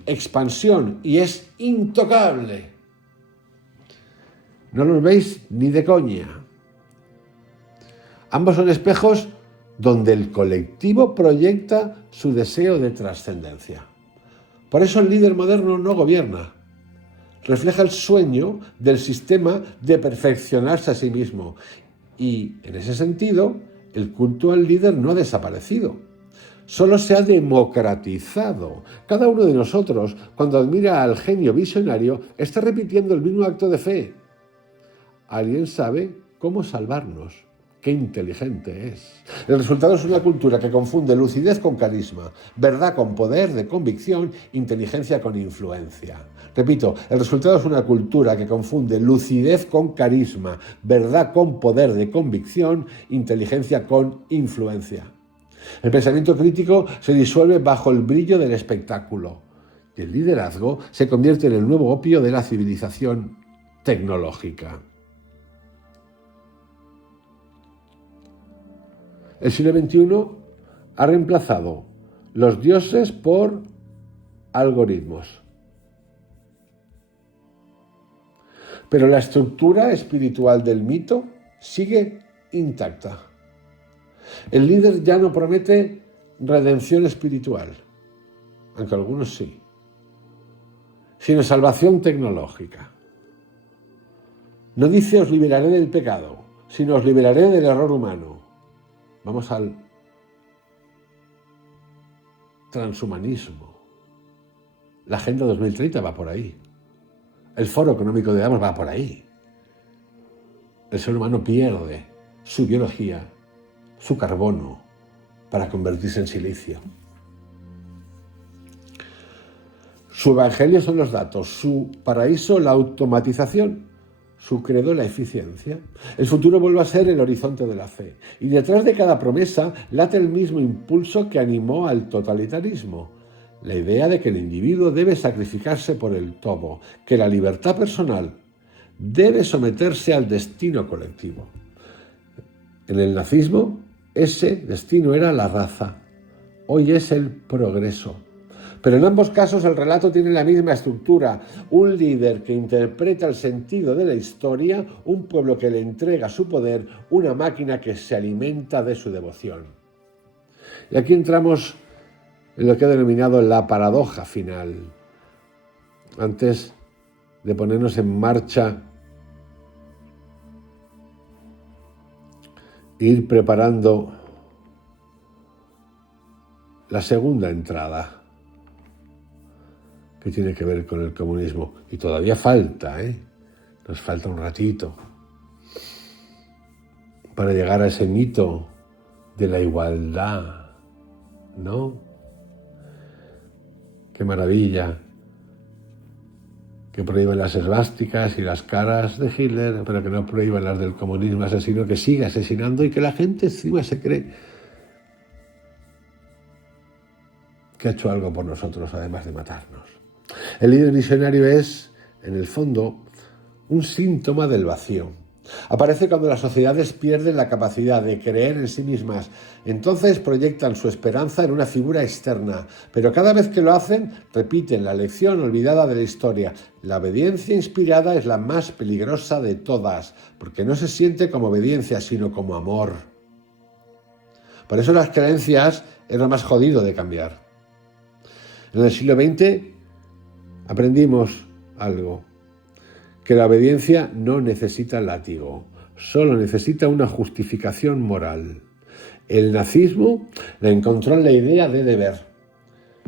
expansión, y es intocable. No los veis ni de coña. Ambos son espejos donde el colectivo proyecta su deseo de trascendencia. Por eso el líder moderno no gobierna. Refleja el sueño del sistema de perfeccionarse a sí mismo. Y, en ese sentido, el culto al líder no ha desaparecido. Solo se ha democratizado. Cada uno de nosotros, cuando admira al genio visionario, está repitiendo el mismo acto de fe. Alguien sabe cómo salvarnos. ¡Qué inteligente es! El resultado es una cultura que confunde lucidez con carisma, verdad con poder de convicción, inteligencia con influencia. Repito, el resultado es una cultura que confunde lucidez con carisma, verdad con poder de convicción, inteligencia con influencia. El pensamiento crítico se disuelve bajo el brillo del espectáculo y el liderazgo se convierte en el nuevo opio de la civilización tecnológica. El siglo XXI ha reemplazado los dioses por algoritmos. Pero la estructura espiritual del mito sigue intacta. El líder ya no promete redención espiritual, aunque algunos sí, sino salvación tecnológica. No dice os liberaré del pecado, sino os liberaré del error humano. Vamos al transhumanismo. La Agenda 2030 va por ahí. El Foro Económico de Davos va por ahí. El ser humano pierde su biología, su carbono, para convertirse en silicio. Su evangelio son los datos, su paraíso la automatización, su credo la eficiencia. El futuro vuelve a ser el horizonte de la fe. Y detrás de cada promesa late el mismo impulso que animó al totalitarismo. La idea de que el individuo debe sacrificarse por el todo, que la libertad personal debe someterse al destino colectivo. En el nazismo, ese destino era la raza. Hoy es el progreso. Pero en ambos casos el relato tiene la misma estructura. Un líder que interpreta el sentido de la historia, un pueblo que le entrega su poder, una máquina que se alimenta de su devoción. Y aquí entramos en lo que he denominado la paradoja final. Antes de ponernos en marcha, ir preparando la segunda entrada, que tiene que ver con el comunismo. Y todavía falta, nos falta un ratito para llegar a ese mito de la igualdad, ¿no? Qué maravilla que prohíban las esvásticas y las caras de Hitler, pero que no prohíban las del comunismo asesino, que sigue asesinando y que la gente encima se cree que ha hecho algo por nosotros, además de matarnos. El líder visionario es, en el fondo, un síntoma del vacío. Aparece cuando las sociedades pierden la capacidad de creer en sí mismas. Entonces proyectan su esperanza en una figura externa, pero cada vez que lo hacen, repiten la lección olvidada de la historia. La obediencia inspirada es la más peligrosa de todas, porque no se siente como obediencia, sino como amor. Por eso las creencias es lo más jodido de cambiar. En el siglo XX aprendimos algo, que la obediencia no necesita látigo, solo necesita una justificación moral. El nazismo la encontró en la idea de deber,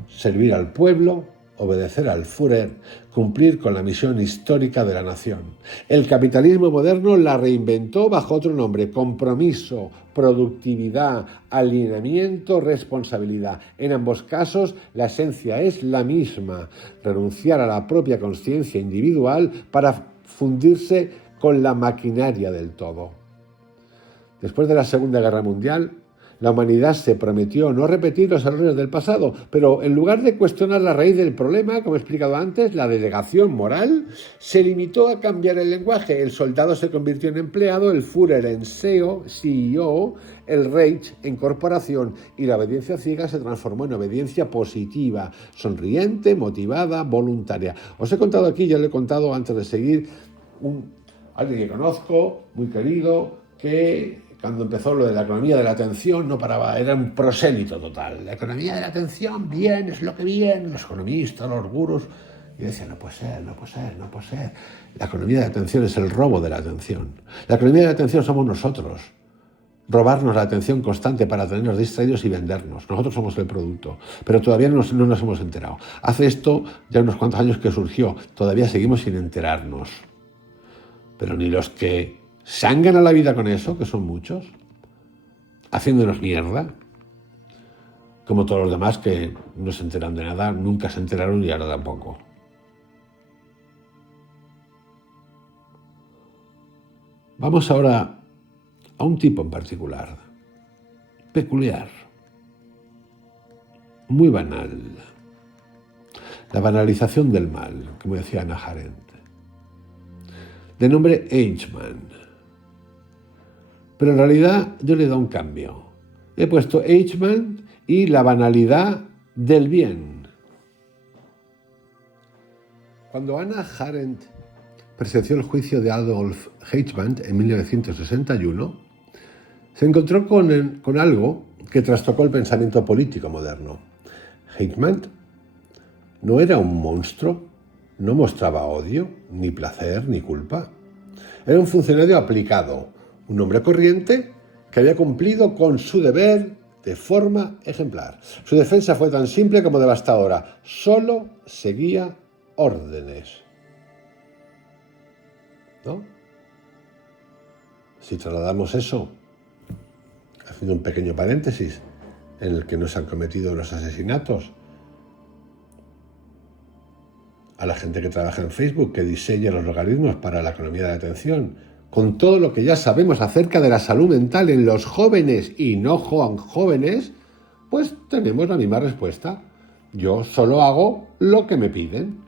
servir al pueblo, obedecer al Führer, cumplir con la misión histórica de la nación. El capitalismo moderno la reinventó bajo otro nombre: compromiso, productividad, alineamiento, responsabilidad. En ambos casos, la esencia es la misma: renunciar a la propia conciencia individual para fundirse con la maquinaria del todo. Después de la Segunda Guerra Mundial, la humanidad se prometió no repetir los errores del pasado, pero en lugar de cuestionar la raíz del problema, como he explicado antes, la delegación moral, se limitó a cambiar el lenguaje. El soldado se convirtió en empleado, el Führer en CEO, el Reich en corporación, y la obediencia ciega se transformó en obediencia positiva, sonriente, motivada, voluntaria. Os he contado aquí, ya lo he contado antes de seguir, alguien que conozco, muy querido, que cuando empezó lo de la economía de la atención no paraba, era un prosélito total. La economía de la atención, bien, es lo que bien, los economistas, los gurús. Y decía, no puede ser. La economía de la atención es el robo de la atención. La economía de la atención somos nosotros. Robarnos la atención constante para tenernos distraídos y vendernos. Nosotros somos el producto. Pero todavía no nos hemos enterado. Hace esto ya unos cuantos años que surgió. Todavía seguimos sin enterarnos. Pero ni los que se han ganado la vida con eso, que son muchos, haciéndonos mierda, como todos los demás que no se enteran de nada, nunca se enteraron y ahora tampoco. Vamos ahora a un tipo en particular, peculiar, muy banal, la banalización del mal, como decía Hannah Arendt, de nombre Eichmann. Pero en realidad yo le he dado un cambio. He puesto Eichmann y la banalidad del bien. Cuando Hannah Arendt presenció el juicio de Adolf Eichmann en 1961, se encontró con algo que trastocó el pensamiento político moderno. Eichmann no era un monstruo, no mostraba odio, ni placer, ni culpa. Era un funcionario aplicado, un hombre corriente que había cumplido con su deber de forma ejemplar. Su defensa fue tan simple como devastadora. Solo seguía órdenes. ¿No? Si trasladamos eso, haciendo un pequeño paréntesis, en el que no se han cometido los asesinatos, a la gente que trabaja en Facebook, que diseña los logaritmos para la economía de la atención, con todo lo que ya sabemos acerca de la salud mental en los jóvenes y no jóvenes, pues tenemos la misma respuesta. Yo solo hago lo que me piden.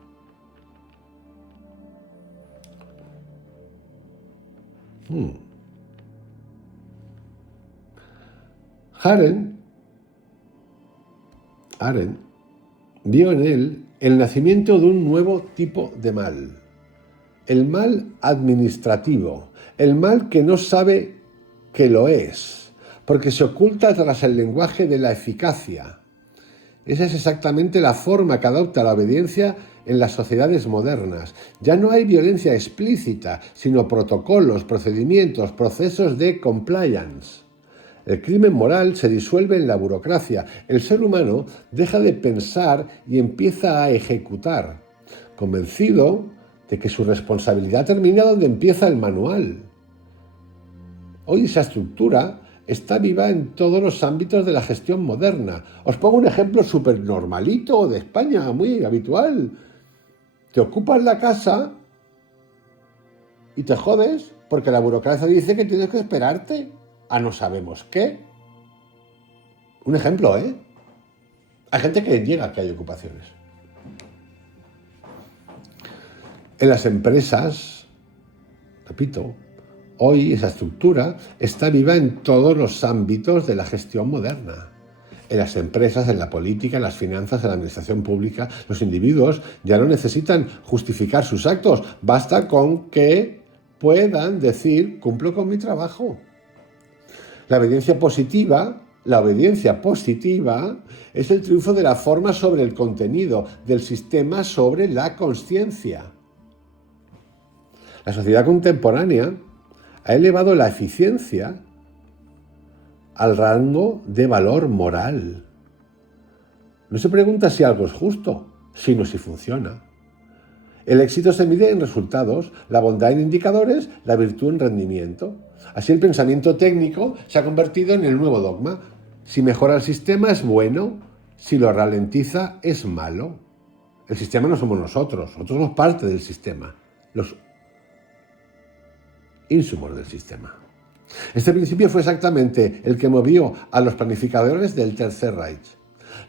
Arendt vio en él el nacimiento de un nuevo tipo de mal. El mal administrativo, el mal que no sabe que lo es, porque se oculta tras el lenguaje de la eficacia. Esa es exactamente la forma que adopta la obediencia en las sociedades modernas. Ya no hay violencia explícita, sino protocolos, procedimientos, procesos de compliance. El crimen moral se disuelve en la burocracia. El ser humano deja de pensar y empieza a ejecutar, convencido de que su responsabilidad termina donde empieza el manual. Hoy esa estructura está viva en todos los ámbitos de la gestión moderna. Os pongo un ejemplo súper normalito de España, muy habitual. Te ocupas la casa y te jodes porque la burocracia dice que tienes que esperarte a no sabemos qué. Un ejemplo, ¿eh? Hay gente que niega que hay ocupaciones. En las empresas, repito, hoy esa estructura está viva en todos los ámbitos de la gestión moderna. En las empresas, en la política, en las finanzas, en la administración pública, los individuos ya no necesitan justificar sus actos. Basta con que puedan decir, cumplo con mi trabajo. La obediencia positiva es el triunfo de la forma sobre el contenido, del sistema sobre la consciencia. La sociedad contemporánea ha elevado la eficiencia al rango de valor moral. No se pregunta si algo es justo, sino si funciona. El éxito se mide en resultados, la bondad en indicadores, la virtud en rendimiento. Así el pensamiento técnico se ha convertido en el nuevo dogma. Si mejora el sistema es bueno, si lo ralentiza es malo. El sistema no somos nosotros somos parte del sistema. Los insumos del sistema. Este principio fue exactamente el que movió a los planificadores del Tercer Reich.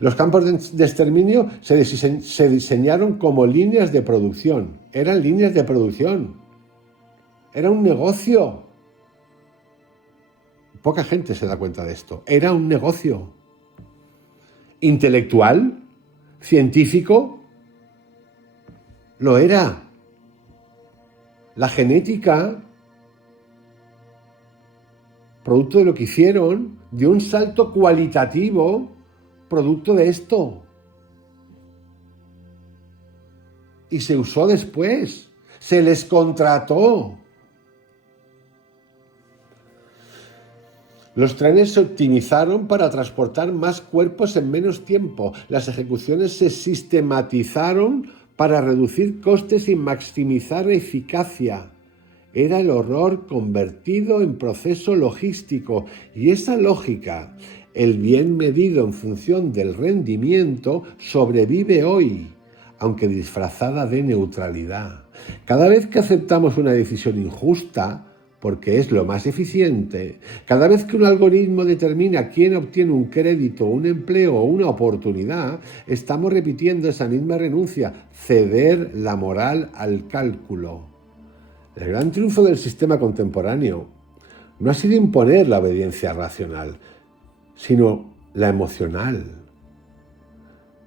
Los campos de exterminio se diseñaron como líneas de producción. Eran líneas de producción. Era un negocio. Poca gente se da cuenta de esto. Era un negocio. Intelectual, científico, lo era. La genética, producto de lo que hicieron, dio un salto cualitativo producto de esto. Y se usó después. Se les contrató. Los trenes se optimizaron para transportar más cuerpos en menos tiempo. Las ejecuciones se sistematizaron para reducir costes y maximizar eficacia. Era el horror convertido en proceso logístico. Y esa lógica, el bien medido en función del rendimiento, sobrevive hoy, aunque disfrazada de neutralidad. Cada vez que aceptamos una decisión injusta, porque es lo más eficiente, cada vez que un algoritmo determina quién obtiene un crédito, un empleo o una oportunidad, estamos repitiendo esa misma renuncia, ceder la moral al cálculo. El gran triunfo del sistema contemporáneo no ha sido imponer la obediencia racional, sino la emocional.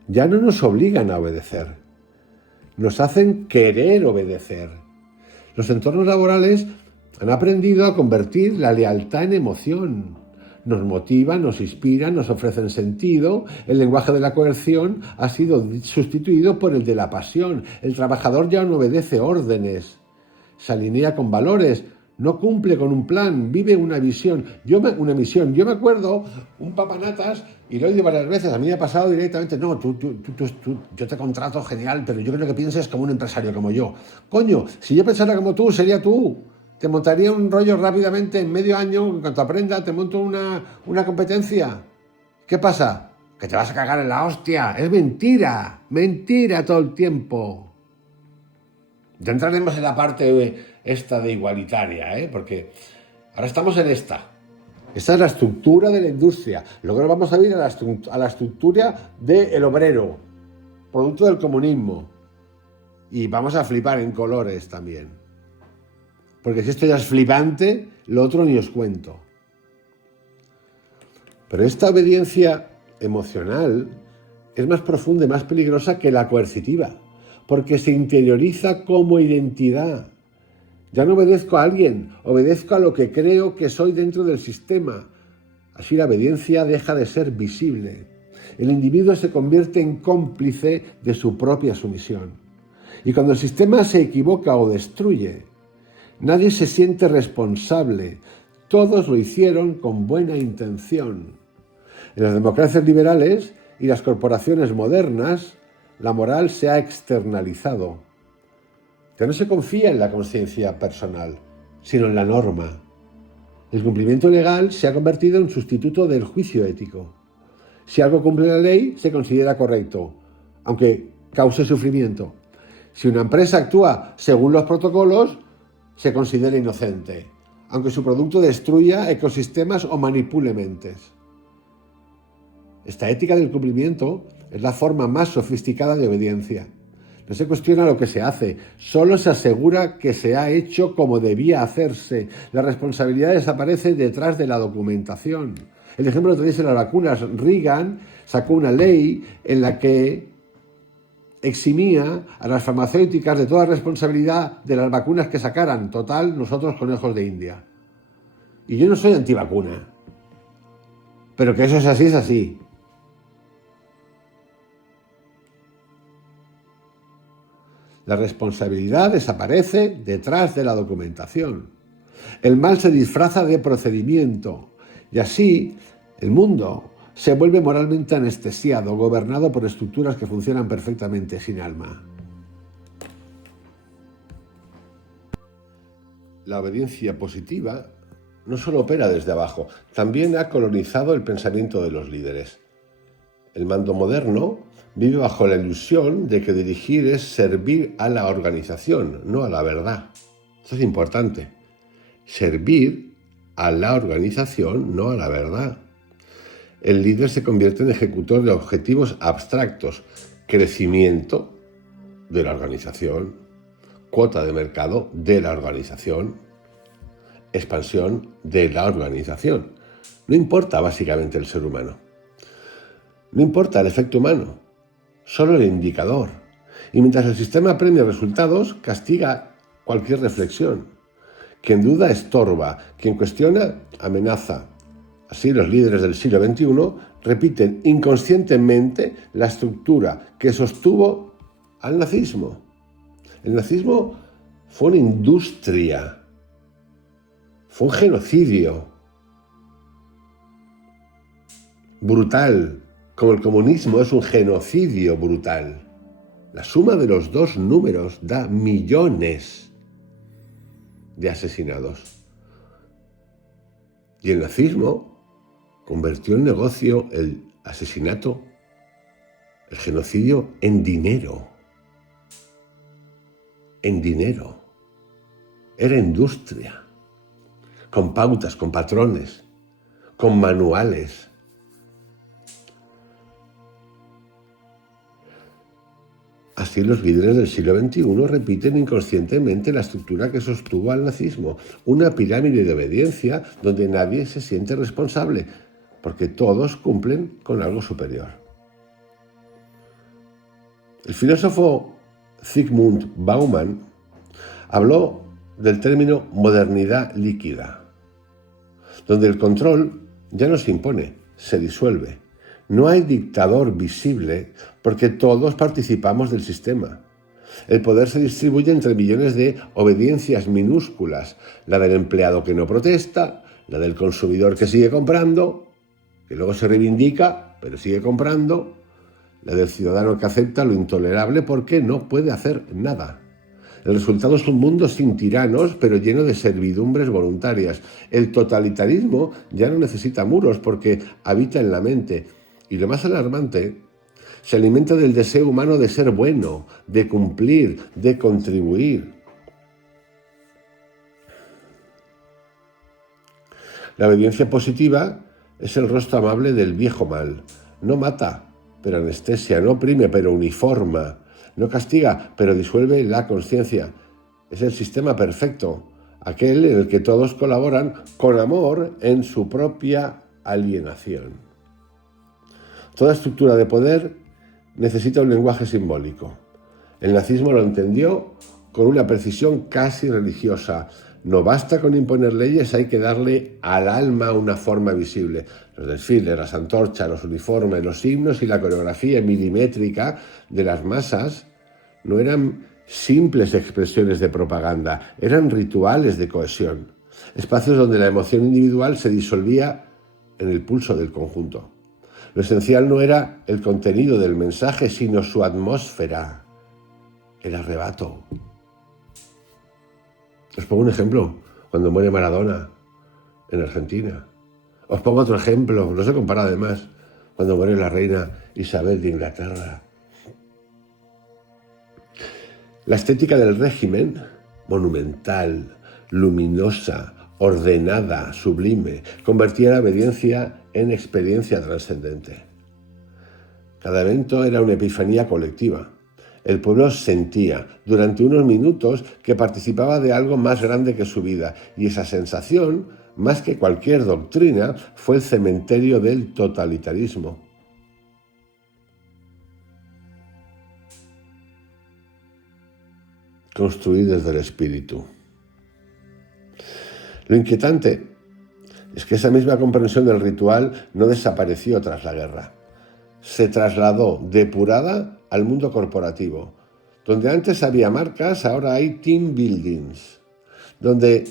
Ya no nos obligan a obedecer, nos hacen querer obedecer. Los entornos laborales han aprendido a convertir la lealtad en emoción. Nos motivan, nos inspiran, nos ofrecen sentido. El lenguaje de la coerción ha sido sustituido por el de la pasión. El trabajador ya no obedece órdenes, se alinea con valores, no cumple con un plan, vive una visión. Una misión. Yo me acuerdo, un papanatas, y lo he oído varias veces, a mí me ha pasado directamente, no, yo te contrato genial, pero yo creo que pienses como un empresario como yo. Coño, si yo pensara como tú, sería tú. Te montaría un rollo rápidamente, en medio año, en cuanto aprenda, te monto una competencia. ¿Qué pasa? Que te vas a cagar en la hostia. Es mentira, mentira todo el tiempo. Ya entraremos en la parte esta de igualitaria, porque ahora estamos en esta. Esta es la estructura de la industria. Luego vamos a ir a la estructura del obrero, producto del comunismo. Y vamos a flipar en colores también. Porque si esto ya es flipante, lo otro ni os cuento. Pero esta obediencia emocional es más profunda y más peligrosa que la coercitiva, porque se interioriza como identidad. Ya no obedezco a alguien, obedezco a lo que creo que soy dentro del sistema. Así la obediencia deja de ser visible. El individuo se convierte en cómplice de su propia sumisión. Y cuando el sistema se equivoca o destruye, nadie se siente responsable. Todos lo hicieron con buena intención. En las democracias liberales y las corporaciones modernas, la moral se ha externalizado. Ya no se confía en la conciencia personal, sino en la norma. El cumplimiento legal se ha convertido en sustituto del juicio ético. Si algo cumple la ley, se considera correcto, aunque cause sufrimiento. Si una empresa actúa según los protocolos, se considera inocente, aunque su producto destruya ecosistemas o manipule mentes. Esta ética del cumplimiento es la forma más sofisticada de obediencia. No se cuestiona lo que se hace, solo se asegura que se ha hecho como debía hacerse. La responsabilidad desaparece detrás de la documentación. El ejemplo lo tenéis en las vacunas. Reagan sacó una ley en la que eximía a las farmacéuticas de toda responsabilidad de las vacunas que sacaran. Total, nosotros conejos de India. Y yo no soy antivacuna, pero que eso es así, es así. La responsabilidad desaparece detrás de la documentación. El mal se disfraza de procedimiento y así el mundo se vuelve moralmente anestesiado, gobernado por estructuras que funcionan perfectamente sin alma. La obediencia positiva no solo opera desde abajo, también ha colonizado el pensamiento de los líderes. El mando moderno vive bajo la ilusión de que dirigir es servir a la organización, no a la verdad. Esto es importante. servir a la organización, no a la verdad. El líder se convierte en ejecutor de objetivos abstractos, crecimiento de la organización, cuota de mercado de la organización, expansión de la organización. No importa básicamente el ser humano. No importa el efecto humano, solo el indicador. Y mientras el sistema premia resultados, castiga cualquier reflexión. Quien duda estorba, quien cuestiona amenaza. Así los líderes del siglo XXI repiten inconscientemente la estructura que sostuvo al nazismo. El nazismo fue una industria, fue un genocidio brutal, como el comunismo es un genocidio brutal. La suma de los dos números da millones de asesinados. Y el nazismo convirtió en negocio el asesinato, el genocidio en dinero. En dinero. Era industria, con pautas, con patrones, con manuales. Así los líderes del siglo XXI repiten inconscientemente la estructura que sostuvo al nazismo, una pirámide de obediencia donde nadie se siente responsable, porque todos cumplen con algo superior. El filósofo Zygmunt Bauman habló del término modernidad líquida, donde el control ya no se impone, se disuelve. No hay dictador visible porque todos participamos del sistema. El poder se distribuye entre millones de obediencias minúsculas, la del empleado que no protesta, la del consumidor que sigue comprando, que luego se reivindica, pero sigue comprando, la del ciudadano que acepta lo intolerable porque no puede hacer nada. El resultado es un mundo sin tiranos, pero lleno de servidumbres voluntarias. El totalitarismo ya no necesita muros porque habita en la mente. Y lo más alarmante, se alimenta del deseo humano de ser bueno, de cumplir, de contribuir. La obediencia positiva es el rostro amable del viejo mal. No mata, pero anestesia, no oprime, pero uniforma. No castiga, pero disuelve la conciencia. Es el sistema perfecto, aquel en el que todos colaboran con amor en su propia alienación. Toda estructura de poder necesita un lenguaje simbólico. El nazismo lo entendió con una precisión casi religiosa. No basta con imponer leyes, hay que darle al alma una forma visible. Los desfiles, las antorchas, los uniformes, los himnos y la coreografía milimétrica de las masas no eran simples expresiones de propaganda, eran rituales de cohesión, espacios donde la emoción individual se disolvía en el pulso del conjunto. Lo esencial no era el contenido del mensaje, sino su atmósfera, el arrebato. Os pongo un ejemplo, cuando muere Maradona en Argentina. Os pongo otro ejemplo, no se compara además, cuando muere la reina Isabel de Inglaterra. La estética del régimen, monumental, luminosa, ordenada, sublime, convertía la obediencia en experiencia trascendente. Cada evento era una epifanía colectiva. El pueblo sentía durante unos minutos que participaba de algo más grande que su vida, y esa sensación, más que cualquier doctrina, fue el cementerio del totalitarismo. Construir desde el espíritu. Lo inquietante es que esa misma comprensión del ritual no desapareció tras la guerra. Se trasladó depurada al mundo corporativo. Donde antes había marcas, ahora hay team buildings. Donde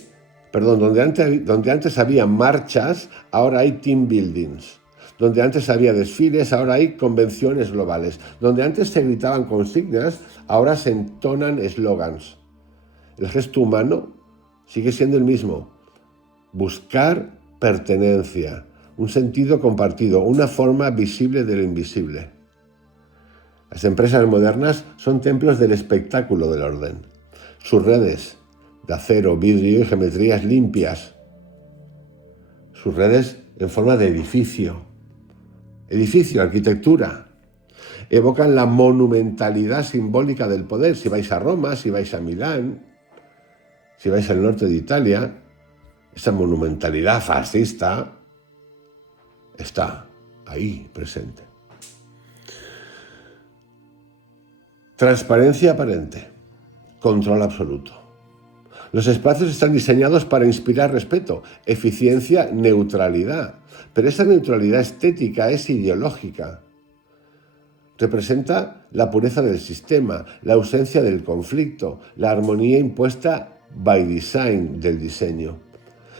antes había marchas, ahora hay team buildings. Donde antes había desfiles, ahora hay convenciones globales. Donde antes se gritaban consignas, ahora se entonan eslogans. El gesto humano sigue siendo el mismo. Buscar pertenencia, un sentido compartido, una forma visible de lo invisible. Las empresas modernas son templos del espectáculo del orden. Sus redes de acero, vidrio y geometrías limpias. Sus redes en forma de edificio, arquitectura. Evocan la monumentalidad simbólica del poder. Si vais a Roma, si vais a Milán, si vais al norte de Italia, esa monumentalidad fascista está ahí presente. Transparencia aparente, control absoluto. Los espacios están diseñados para inspirar respeto, eficiencia, neutralidad. Pero esa neutralidad estética es ideológica. Representa la pureza del sistema, la ausencia del conflicto, la armonía impuesta by design del diseño.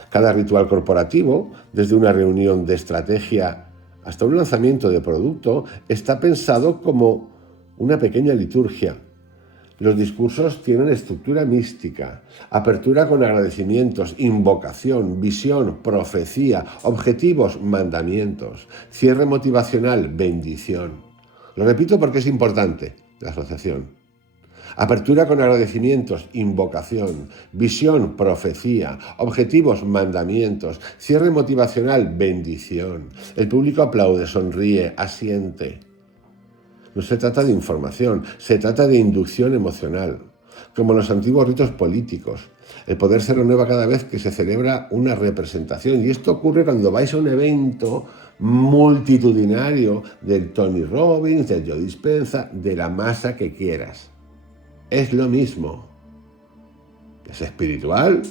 Cada ritual corporativo, desde una reunión de estrategia hasta un lanzamiento de producto, está pensado como una pequeña liturgia. Los discursos tienen estructura mística, apertura con agradecimientos, invocación, visión, profecía, objetivos, mandamientos, cierre motivacional, bendición. Lo repito porque es importante, la asociación. Apertura con agradecimientos, invocación, visión, profecía, objetivos, mandamientos, cierre motivacional, bendición. El público aplaude, sonríe, asiente. No se trata de información, se trata de inducción emocional, como los antiguos ritos políticos. El poder se renueva cada vez que se celebra una representación, y esto ocurre cuando vais a un evento multitudinario del Tony Robbins, del Joe Dispenza, de la masa que quieras. Es lo mismo. Es espiritual,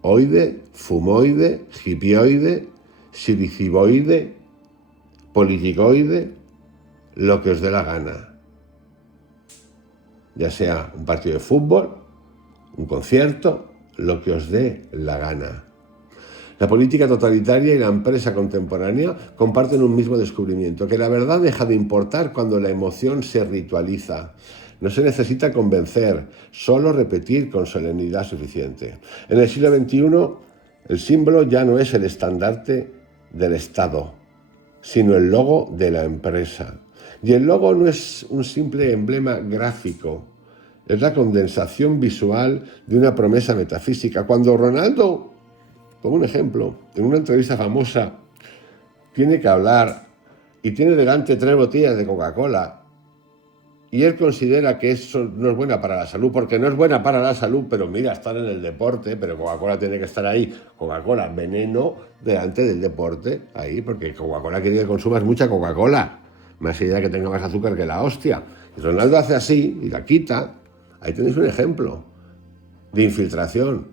oide, fumoide, hippioide, siliciboide, politicoide, lo que os dé la gana. Ya sea un partido de fútbol, un concierto, lo que os dé la gana. La política totalitaria y la empresa contemporánea comparten un mismo descubrimiento, que la verdad deja de importar cuando la emoción se ritualiza. No se necesita convencer, solo repetir con solemnidad suficiente. En el siglo XXI, el símbolo ya no es el estandarte del Estado, sino el logo de la empresa. Y el logo no es un simple emblema gráfico, es la condensación visual de una promesa metafísica. Cuando Ronaldo, como un ejemplo, en una entrevista famosa, tiene que hablar y tiene delante 3 botellas de Coca-Cola y él considera que eso no es buena para la salud, porque no es buena para la salud, pero mira, estar en el deporte, pero Coca-Cola tiene que estar ahí, Coca-Cola, veneno delante del deporte, ahí, porque Coca-Cola quiere que consumas mucha Coca-Cola, más allá de que tenga más azúcar que la hostia. Y Ronaldo hace así y la quita. Ahí tenéis un ejemplo de infiltración.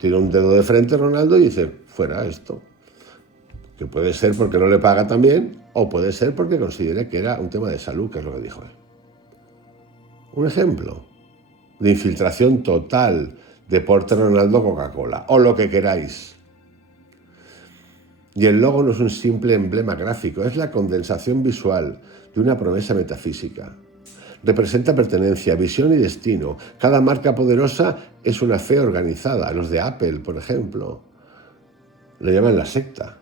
Tira un dedo de frente Ronaldo y dice, fuera esto. Que puede ser porque no le paga tan bien, o puede ser porque considere que era un tema de salud, que es lo que dijo él. Un ejemplo de infiltración total, deporte Ronaldo Coca-Cola, o lo que queráis. Y el logo no es un simple emblema gráfico, es la condensación visual de una promesa metafísica. Representa pertenencia, visión y destino. Cada marca poderosa es una fe organizada. Los de Apple, por ejemplo, le llaman la secta.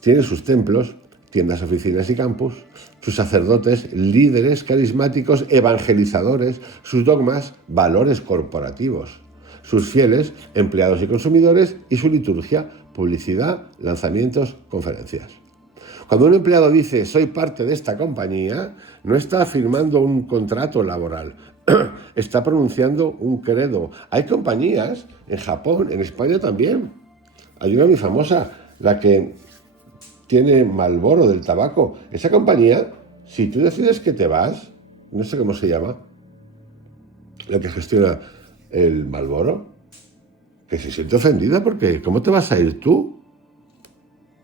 Tiene sus templos, tiendas, oficinas y campus, sus sacerdotes, líderes carismáticos, evangelizadores, sus dogmas, valores corporativos, sus fieles, empleados y consumidores, y su liturgia, publicidad, lanzamientos, conferencias. Cuando un empleado dice soy parte de esta compañía, no está firmando un contrato laboral, está pronunciando un credo. Hay compañías en Japón, en España también. Hay una muy famosa, la que tiene Marlboro del tabaco. Esa compañía, si tú decides que te vas, no sé cómo se llama, la que gestiona el Marlboro, que se siente ofendida porque ¿cómo te vas a ir tú?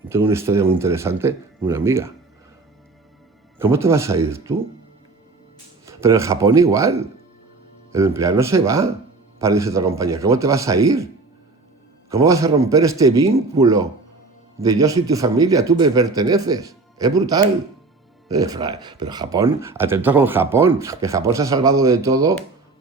Tengo una historia muy interesante, una amiga. ¿Cómo te vas a ir tú? Pero en Japón igual. El empleado no se va para irse a otra compañía. ¿Cómo te vas a ir? ¿Cómo vas a romper este vínculo de yo soy tu familia, tú me perteneces? Es brutal. Pero Japón, atento con Japón, que Japón se ha salvado de todo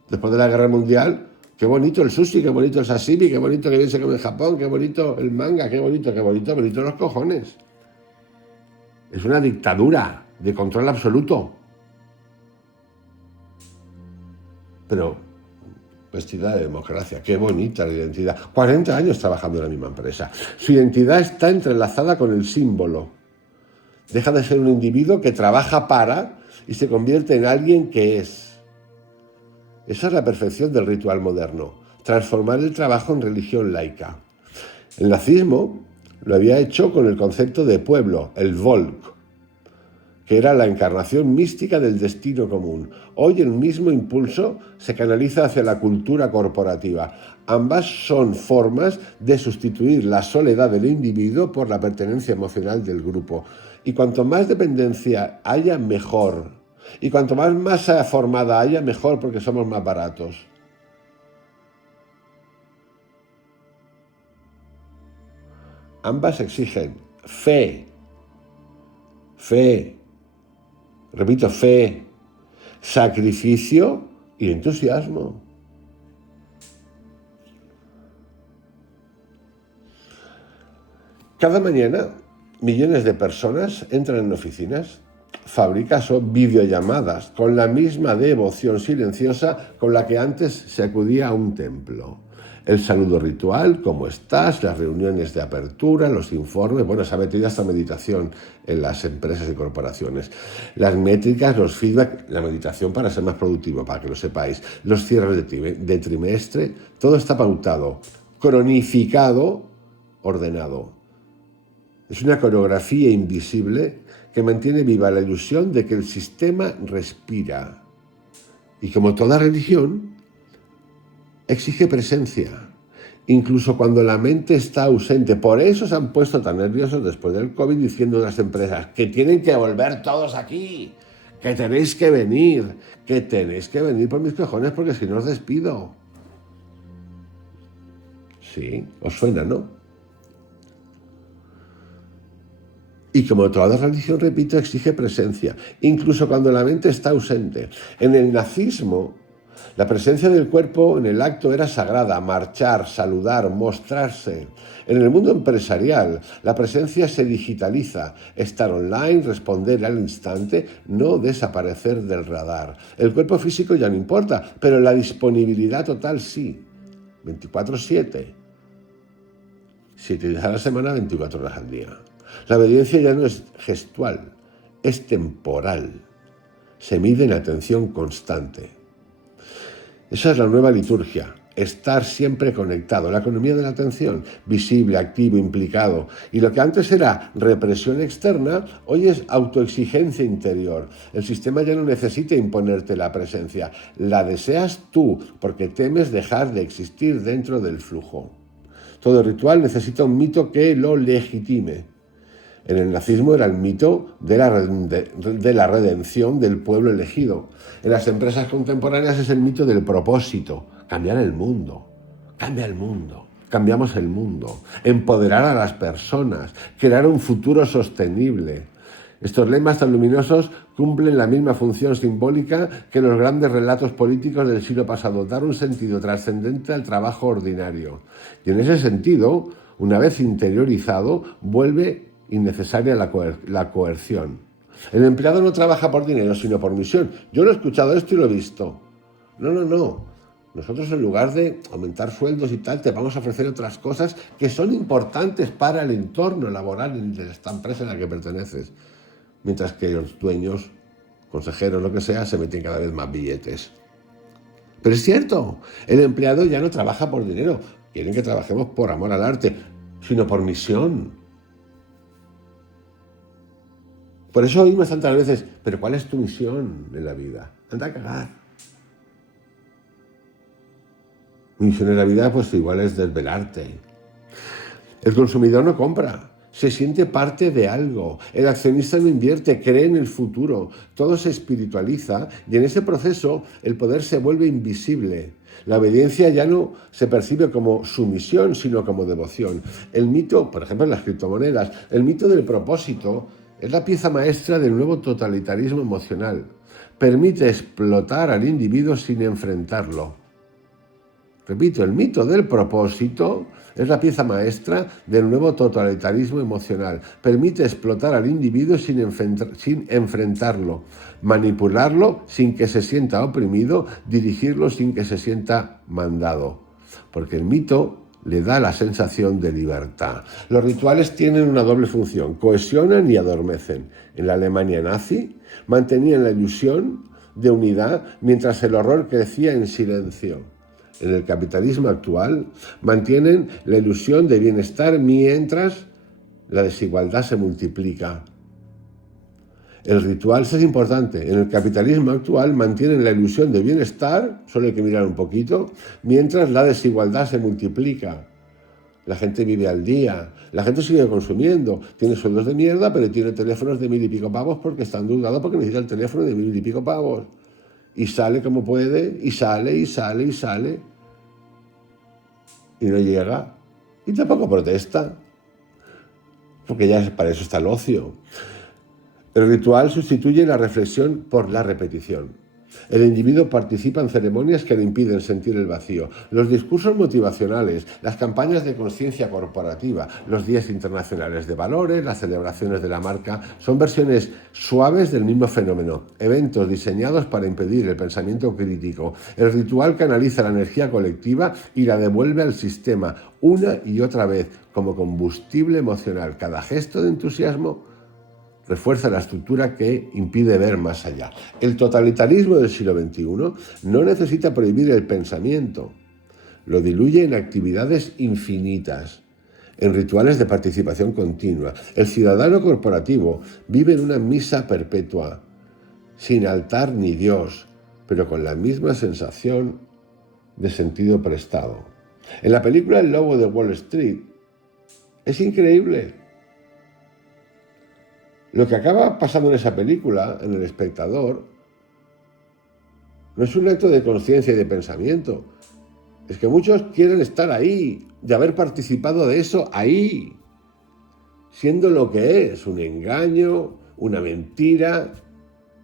después de la Guerra Mundial. Qué bonito el sushi, qué bonito el sashimi, qué bonito que bien se come en Japón, qué bonito el manga, qué bonito los cojones. Es una dictadura de control absoluto. Pero vestida de democracia. Qué bonita la identidad. 40 años trabajando en la misma empresa. Su identidad está entrelazada con el símbolo. Deja de ser un individuo que trabaja para y se convierte en alguien que es. Esa es la perfección del ritual moderno, transformar el trabajo en religión laica. El nazismo lo había hecho con el concepto de pueblo, el Volk, que era la encarnación mística del destino común. Hoy el mismo impulso se canaliza hacia la cultura corporativa. Ambas son formas de sustituir la soledad del individuo por la pertenencia emocional del grupo. Y cuanto más dependencia haya, mejor. Y cuanto más masa formada haya, mejor, porque somos más baratos. Ambas exigen fe, repito, fe, sacrificio y entusiasmo. Cada mañana, millones de personas entran en oficinas, fábricas o videollamadas con la misma devoción silenciosa con la que antes se acudía a un templo. El saludo ritual, cómo estás, las reuniones de apertura, los informes, se ha metido hasta meditación en las empresas y corporaciones. Las métricas, los feedback, la meditación para ser más productivo, para que lo sepáis, los cierres de trimestre, todo está pautado, cronificado, ordenado. Es una coreografía invisible que mantiene viva la ilusión de que el sistema respira. Y como toda religión, exige presencia, incluso cuando la mente está ausente. Por eso se han puesto tan nerviosos después del COVID diciendo a las empresas que tienen que volver todos aquí, que tenéis que venir por mis cojones porque si no os despido. Sí, os suena, ¿no? Y como toda religión, repito, exige presencia, incluso cuando la mente está ausente. En el nazismo, la presencia del cuerpo en el acto era sagrada, marchar, saludar, mostrarse. En el mundo empresarial, la presencia se digitaliza, estar online, responder al instante, no desaparecer del radar. El cuerpo físico ya no importa, pero la disponibilidad total sí. 24/7. 7 días a la semana, 24 horas al día. La obediencia ya no es gestual, es temporal. Se mide en atención constante. Esa es la nueva liturgia, estar siempre conectado, la economía de la atención, visible, activo, implicado. Y lo que antes era represión externa, hoy es autoexigencia interior. El sistema ya no necesita imponerte la presencia, la deseas tú porque temes dejar de existir dentro del flujo. Todo ritual necesita un mito que lo legitime. En el nazismo era el mito de la redención del pueblo elegido. En las empresas contemporáneas es el mito del propósito, cambiar el mundo. Cambia el mundo, cambiamos el mundo, empoderar a las personas, crear un futuro sostenible. Estos lemas tan luminosos cumplen la misma función simbólica que los grandes relatos políticos del siglo pasado, dar un sentido trascendente al trabajo ordinario. Y en ese sentido, una vez interiorizado, vuelve innecesaria la coerción. El empleado no trabaja por dinero, sino por misión. Yo lo he escuchado esto y lo he visto. No. Nosotros en lugar de aumentar sueldos y tal, te vamos a ofrecer otras cosas que son importantes para el entorno laboral de esta empresa en la que perteneces. Mientras que los dueños, consejeros, lo que sea, se meten cada vez más billetes. Pero es cierto, el empleado ya no trabaja por dinero. Quieren que trabajemos por amor al arte, sino por misión. Por eso oímos tantas veces, pero ¿cuál es tu misión en la vida? Anda a cagar. Mi misión en la vida, pues igual es desvelarte. El consumidor no compra, se siente parte de algo. El accionista no invierte, cree en el futuro. Todo se espiritualiza y en ese proceso el poder se vuelve invisible. La obediencia ya no se percibe como sumisión, sino como devoción. El mito, por ejemplo en las criptomonedas, el mito del propósito es la pieza maestra del nuevo totalitarismo emocional. Permite explotar al individuo sin enfrentarlo. Repito, el mito del propósito es la pieza maestra del nuevo totalitarismo emocional. Permite explotar al individuo sin enfrentarlo, manipularlo sin que se sienta oprimido, dirigirlo sin que se sienta mandado. Porque el mito le da la sensación de libertad. Los rituales tienen una doble función: cohesionan y adormecen. En la Alemania nazi mantenían la ilusión de unidad mientras el horror crecía en silencio. En el capitalismo actual mantienen la ilusión de bienestar mientras la desigualdad se multiplica. El ritual es importante. En el capitalismo actual mantienen la ilusión de bienestar, solo hay que mirar un poquito, mientras la desigualdad se multiplica. La gente vive al día, la gente sigue consumiendo, tiene sueldos de mierda, pero tiene teléfonos de 1000 y pico pavos porque está endeudado, porque necesita el teléfono de 1000 y pico pavos. Y sale como puede, y sale, y sale, y sale. Y no llega. Y tampoco protesta. Porque ya para eso está el ocio. El ritual sustituye la reflexión por la repetición. El individuo participa en ceremonias que le impiden sentir el vacío. Los discursos motivacionales, las campañas de conciencia corporativa, los días internacionales de valores, las celebraciones de la marca, son versiones suaves del mismo fenómeno, eventos diseñados para impedir el pensamiento crítico. El ritual canaliza la energía colectiva y la devuelve al sistema una y otra vez como combustible emocional. Cada gesto de entusiasmo refuerza la estructura que impide ver más allá. El totalitarismo del siglo XXI no necesita prohibir el pensamiento, lo diluye en actividades infinitas, en rituales de participación continua. El ciudadano corporativo vive en una misa perpetua, sin altar ni Dios, pero con la misma sensación de sentido prestado. En la película El Lobo de Wall Street es increíble. Lo que acaba pasando en esa película, en el espectador, no es un acto de conciencia y de pensamiento. Es que muchos quieren estar ahí, de haber participado de eso ahí, siendo lo que es, un engaño, una mentira,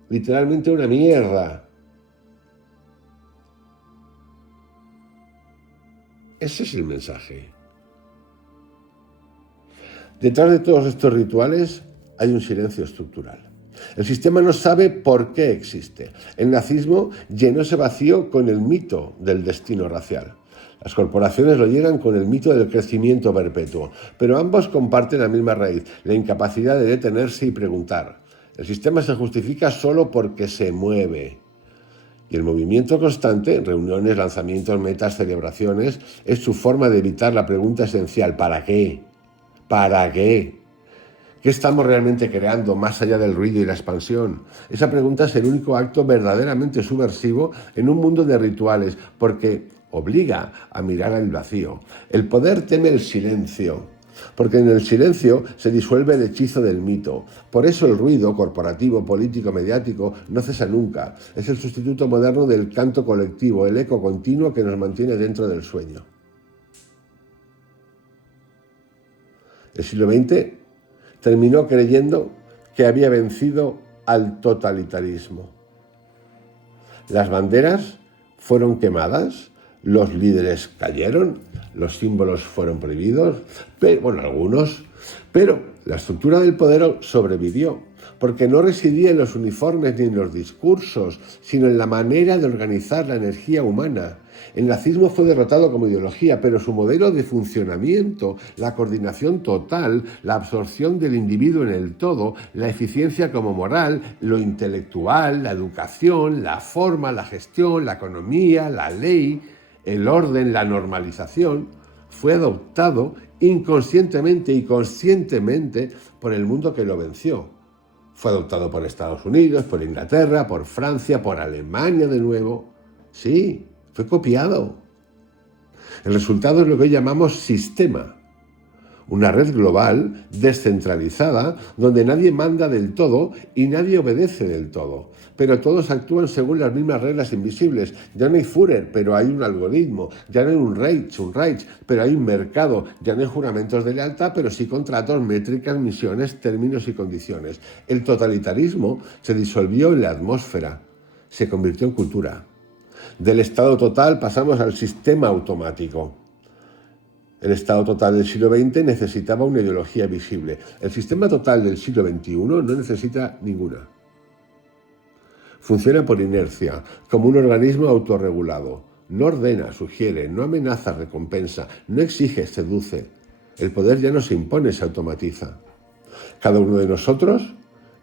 literalmente una mierda. Ese es el mensaje. Detrás de todos estos rituales hay un silencio estructural. El sistema no sabe por qué existe. El nazismo llenó ese vacío con el mito del destino racial. Las corporaciones lo llenan con el mito del crecimiento perpetuo, pero ambos comparten la misma raíz, la incapacidad de detenerse y preguntar. El sistema se justifica solo porque se mueve. Y el movimiento constante, reuniones, lanzamientos, metas, celebraciones, es su forma de evitar la pregunta esencial: ¿para qué? ¿Para qué? ¿Qué estamos realmente creando más allá del ruido y la expansión? Esa pregunta es el único acto verdaderamente subversivo en un mundo de rituales, porque obliga a mirar al vacío. El poder teme el silencio, porque en el silencio se disuelve el hechizo del mito. Por eso el ruido corporativo, político, mediático no cesa nunca. Es el sustituto moderno del canto colectivo, el eco continuo que nos mantiene dentro del sueño. El siglo XX terminó creyendo que había vencido al totalitarismo. Las banderas fueron quemadas, los líderes cayeron, los símbolos fueron prohibidos, algunos, pero la estructura del poder sobrevivió, porque no residía en los uniformes ni en los discursos, sino en la manera de organizar la energía humana. El nazismo fue derrotado como ideología, pero su modelo de funcionamiento, la coordinación total, la absorción del individuo en el todo, la eficiencia como moral, lo intelectual, la educación, la forma, la gestión, la economía, la ley, el orden, la normalización, fue adoptado inconscientemente y conscientemente por el mundo que lo venció. Fue adoptado por Estados Unidos, por Inglaterra, por Francia, por Alemania de nuevo. Sí, fue copiado. El resultado es lo que hoy llamamos sistema. Una red global, descentralizada, donde nadie manda del todo y nadie obedece del todo. Pero todos actúan según las mismas reglas invisibles. Ya no hay Führer, pero hay un algoritmo. Ya no hay un Reich, pero hay un mercado. Ya no hay juramentos de lealtad, pero sí contratos, métricas, misiones, términos y condiciones. El totalitarismo se disolvió en la atmósfera. Se convirtió en cultura. Del estado total pasamos al sistema automático. El estado total del siglo XX necesitaba una ideología visible. El sistema total del siglo XXI no necesita ninguna. Funciona por inercia, como un organismo autorregulado. No ordena, sugiere, no amenaza, recompensa, no exige, seduce. El poder ya no se impone, se automatiza. Cada uno de nosotros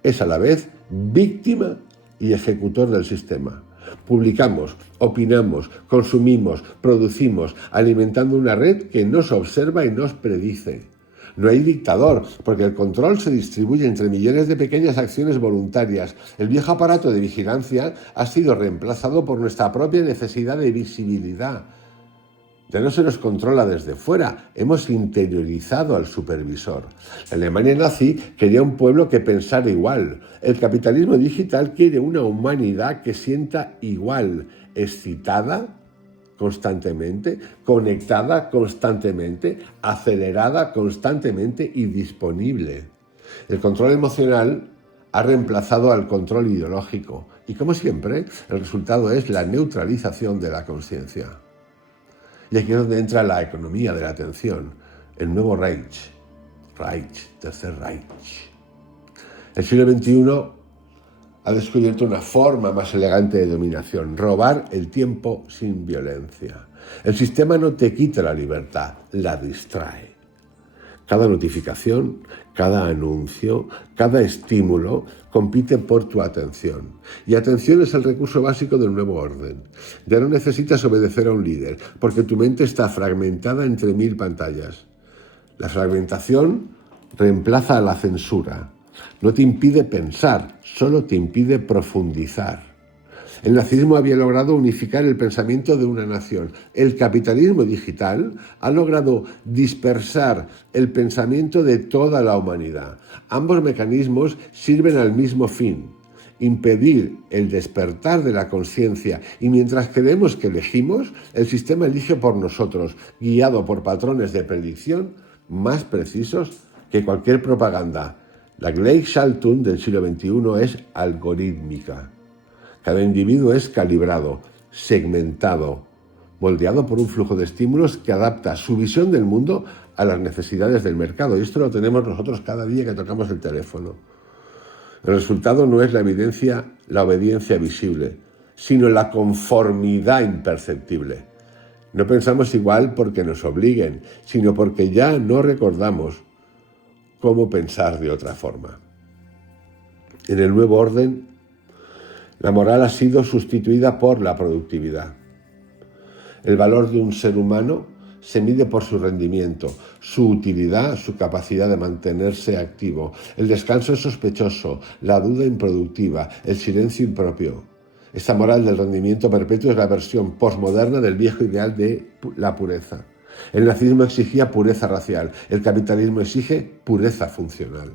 es a la vez víctima y ejecutor del sistema. Publicamos, opinamos, consumimos, producimos, alimentando una red que nos observa y nos predice. No hay dictador, porque el control se distribuye entre millones de pequeñas acciones voluntarias. El viejo aparato de vigilancia ha sido reemplazado por nuestra propia necesidad de visibilidad. Ya no se nos controla desde fuera, hemos interiorizado al supervisor. La Alemania nazi quería un pueblo que pensara igual. El capitalismo digital quiere una humanidad que sienta igual, excitada constantemente, conectada constantemente, acelerada constantemente y disponible. El control emocional ha reemplazado al control ideológico y, como siempre, el resultado es la neutralización de la conciencia. Y aquí es donde entra la economía de la atención, el nuevo Reich, Tercer Reich. El siglo XXI ha descubierto una forma más elegante de dominación, robar el tiempo sin violencia. El sistema no te quita la libertad, la distrae. Cada notificación, cada anuncio, cada estímulo compite por tu atención. Y atención es el recurso básico del nuevo orden. Ya no necesitas obedecer a un líder, porque tu mente está fragmentada entre 1000 pantallas. La fragmentación reemplaza a la censura. No te impide pensar, solo te impide profundizar. El nazismo había logrado unificar el pensamiento de una nación. El capitalismo digital ha logrado dispersar el pensamiento de toda la humanidad. Ambos mecanismos sirven al mismo fin: impedir el despertar de la conciencia, y mientras creemos que elegimos, el sistema elige por nosotros, guiado por patrones de predicción más precisos que cualquier propaganda. La Gleichschaltung del siglo XXI es algorítmica. Cada individuo es calibrado, segmentado, moldeado por un flujo de estímulos que adapta su visión del mundo a las necesidades del mercado. Y esto lo tenemos nosotros cada día que tocamos el teléfono. El resultado no es la obediencia visible, sino la conformidad imperceptible. No pensamos igual porque nos obliguen, sino porque ya no recordamos cómo pensar de otra forma. En el nuevo orden, la moral ha sido sustituida por la productividad. El valor de un ser humano se mide por su rendimiento, su utilidad, su capacidad de mantenerse activo. El descanso es sospechoso, la duda improductiva, el silencio impropio. Esta moral del rendimiento perpetuo es la versión posmoderna del viejo ideal de la pureza. El nazismo exigía pureza racial, el capitalismo exige pureza funcional.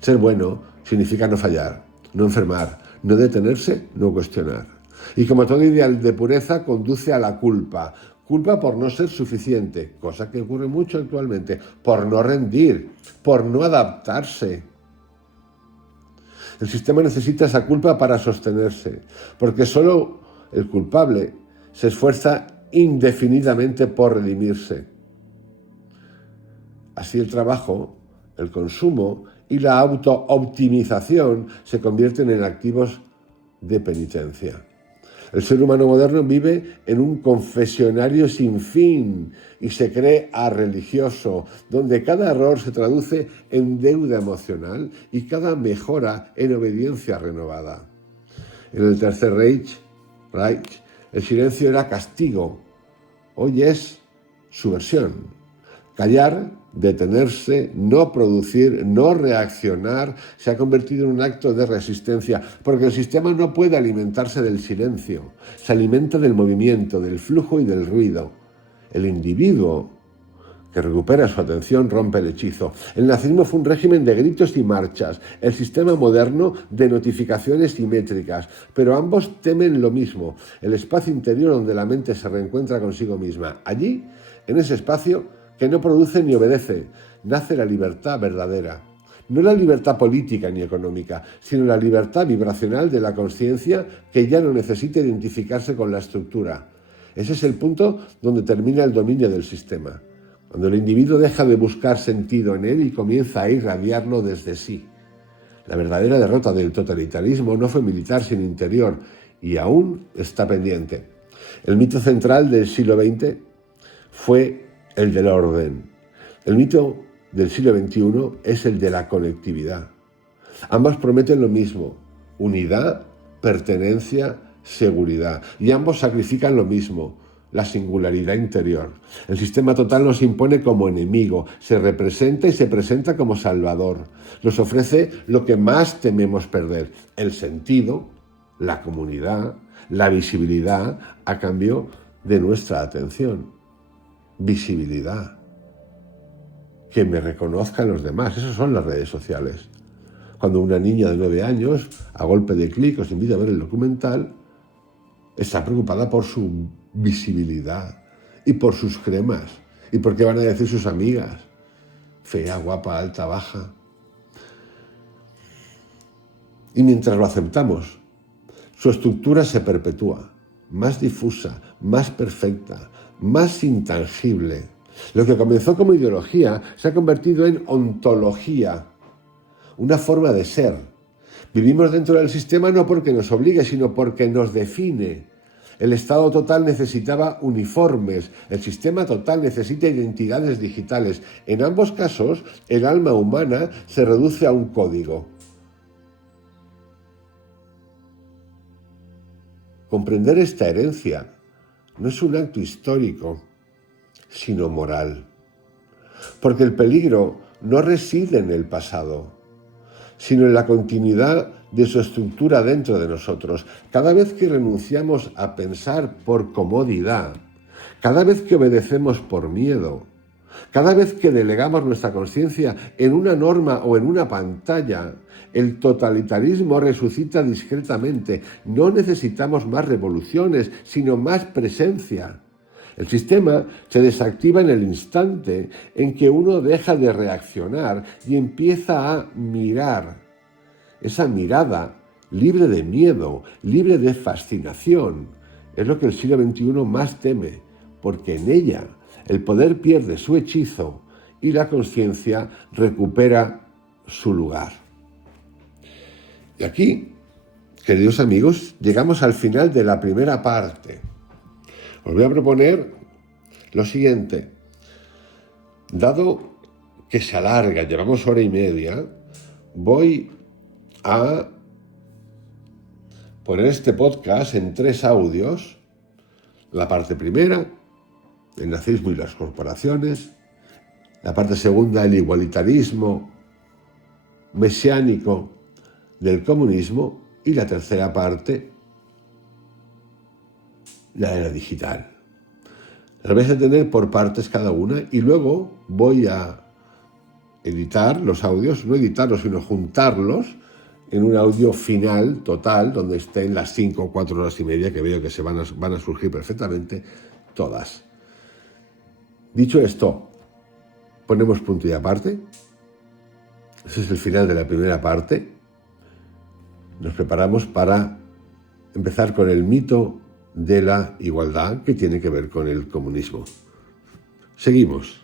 Ser bueno significa no fallar, no enfermar, no detenerse, no cuestionar. Y como todo ideal de pureza, conduce a la culpa. Culpa por no ser suficiente, cosa que ocurre mucho actualmente, por no rendir, por no adaptarse. El sistema necesita esa culpa para sostenerse, porque solo el culpable se esfuerza indefinidamente por redimirse. Así el trabajo, el consumo y la auto-optimización se convierten en activos de penitencia. El ser humano moderno vive en un confesionario sin fin y se cree religioso, donde cada error se traduce en deuda emocional y cada mejora en obediencia renovada. En el Tercer Reich, el silencio era castigo. Hoy es subversión. Callar, detenerse, no producir, no reaccionar, se ha convertido en un acto de resistencia, porque el sistema no puede alimentarse del silencio, se alimenta del movimiento, del flujo y del ruido. El individuo que recupera su atención rompe el hechizo. El nazismo fue un régimen de gritos y marchas, el sistema moderno de notificaciones simétricas, pero ambos temen lo mismo: el espacio interior donde la mente se reencuentra consigo misma. Allí, en ese espacio que no produce ni obedece, nace la libertad verdadera. No la libertad política ni económica, sino la libertad vibracional de la consciencia que ya no necesita identificarse con la estructura. Ese es el punto donde termina el dominio del sistema, cuando el individuo deja de buscar sentido en él y comienza a irradiarlo desde sí. La verdadera derrota del totalitarismo no fue militar sino interior y aún está pendiente. El mito central del siglo XX fue el del orden. El mito del siglo XXI es el de la conectividad. Ambos prometen lo mismo: unidad, pertenencia, seguridad. Y ambos sacrifican lo mismo: la singularidad interior. El sistema total nos impone como enemigo, se representa y se presenta como salvador. Nos ofrece lo que más tememos perder: el sentido, la comunidad, la visibilidad, a cambio de nuestra atención. Visibilidad. Que me reconozcan los demás. Esas son las redes sociales. Cuando una niña de 9 años, a golpe de clic, os invita a ver el documental, está preocupada por su visibilidad y por sus cremas y por qué van a decir sus amigas. Fea, guapa, alta, baja. Y mientras lo aceptamos, su estructura se perpetúa, más difusa, más perfecta, más intangible. Lo que comenzó como ideología se ha convertido en ontología, una forma de ser. Vivimos dentro del sistema no porque nos obligue, sino porque nos define. El Estado total necesitaba uniformes, el sistema total necesita identidades digitales. En ambos casos, el alma humana se reduce a un código. Comprender esta herencia no es un acto histórico, sino moral. Porque el peligro no reside en el pasado, sino en la continuidad de su estructura dentro de nosotros. Cada vez que renunciamos a pensar por comodidad, cada vez que obedecemos por miedo, cada vez que delegamos nuestra conciencia en una norma o en una pantalla, el totalitarismo resucita discretamente. No necesitamos más revoluciones, sino más presencia. El sistema se desactiva en el instante en que uno deja de reaccionar y empieza a mirar. Esa mirada, libre de miedo, libre de fascinación, es lo que el siglo XXI más teme, porque en ella el poder pierde su hechizo y la conciencia recupera su lugar. Y aquí, queridos amigos, llegamos al final de la primera parte. Os voy a proponer lo siguiente. Dado que se alarga, llevamos 1:30, voy a poner este podcast en 3 audios. La parte primera, el nazismo y las corporaciones. La parte segunda, el igualitarismo mesiánico del comunismo. Y la tercera parte, la era digital. Las vais a tener por partes cada una y luego voy a editar los audios, no editarlos, sino juntarlos en un audio final, total, donde estén las 5 o 4 horas y media que veo que se van a surgir perfectamente todas. Dicho esto, ponemos punto y aparte. Ese es el final de la primera parte. Nos preparamos para empezar con el mito de la igualdad que tiene que ver con el comunismo. Seguimos.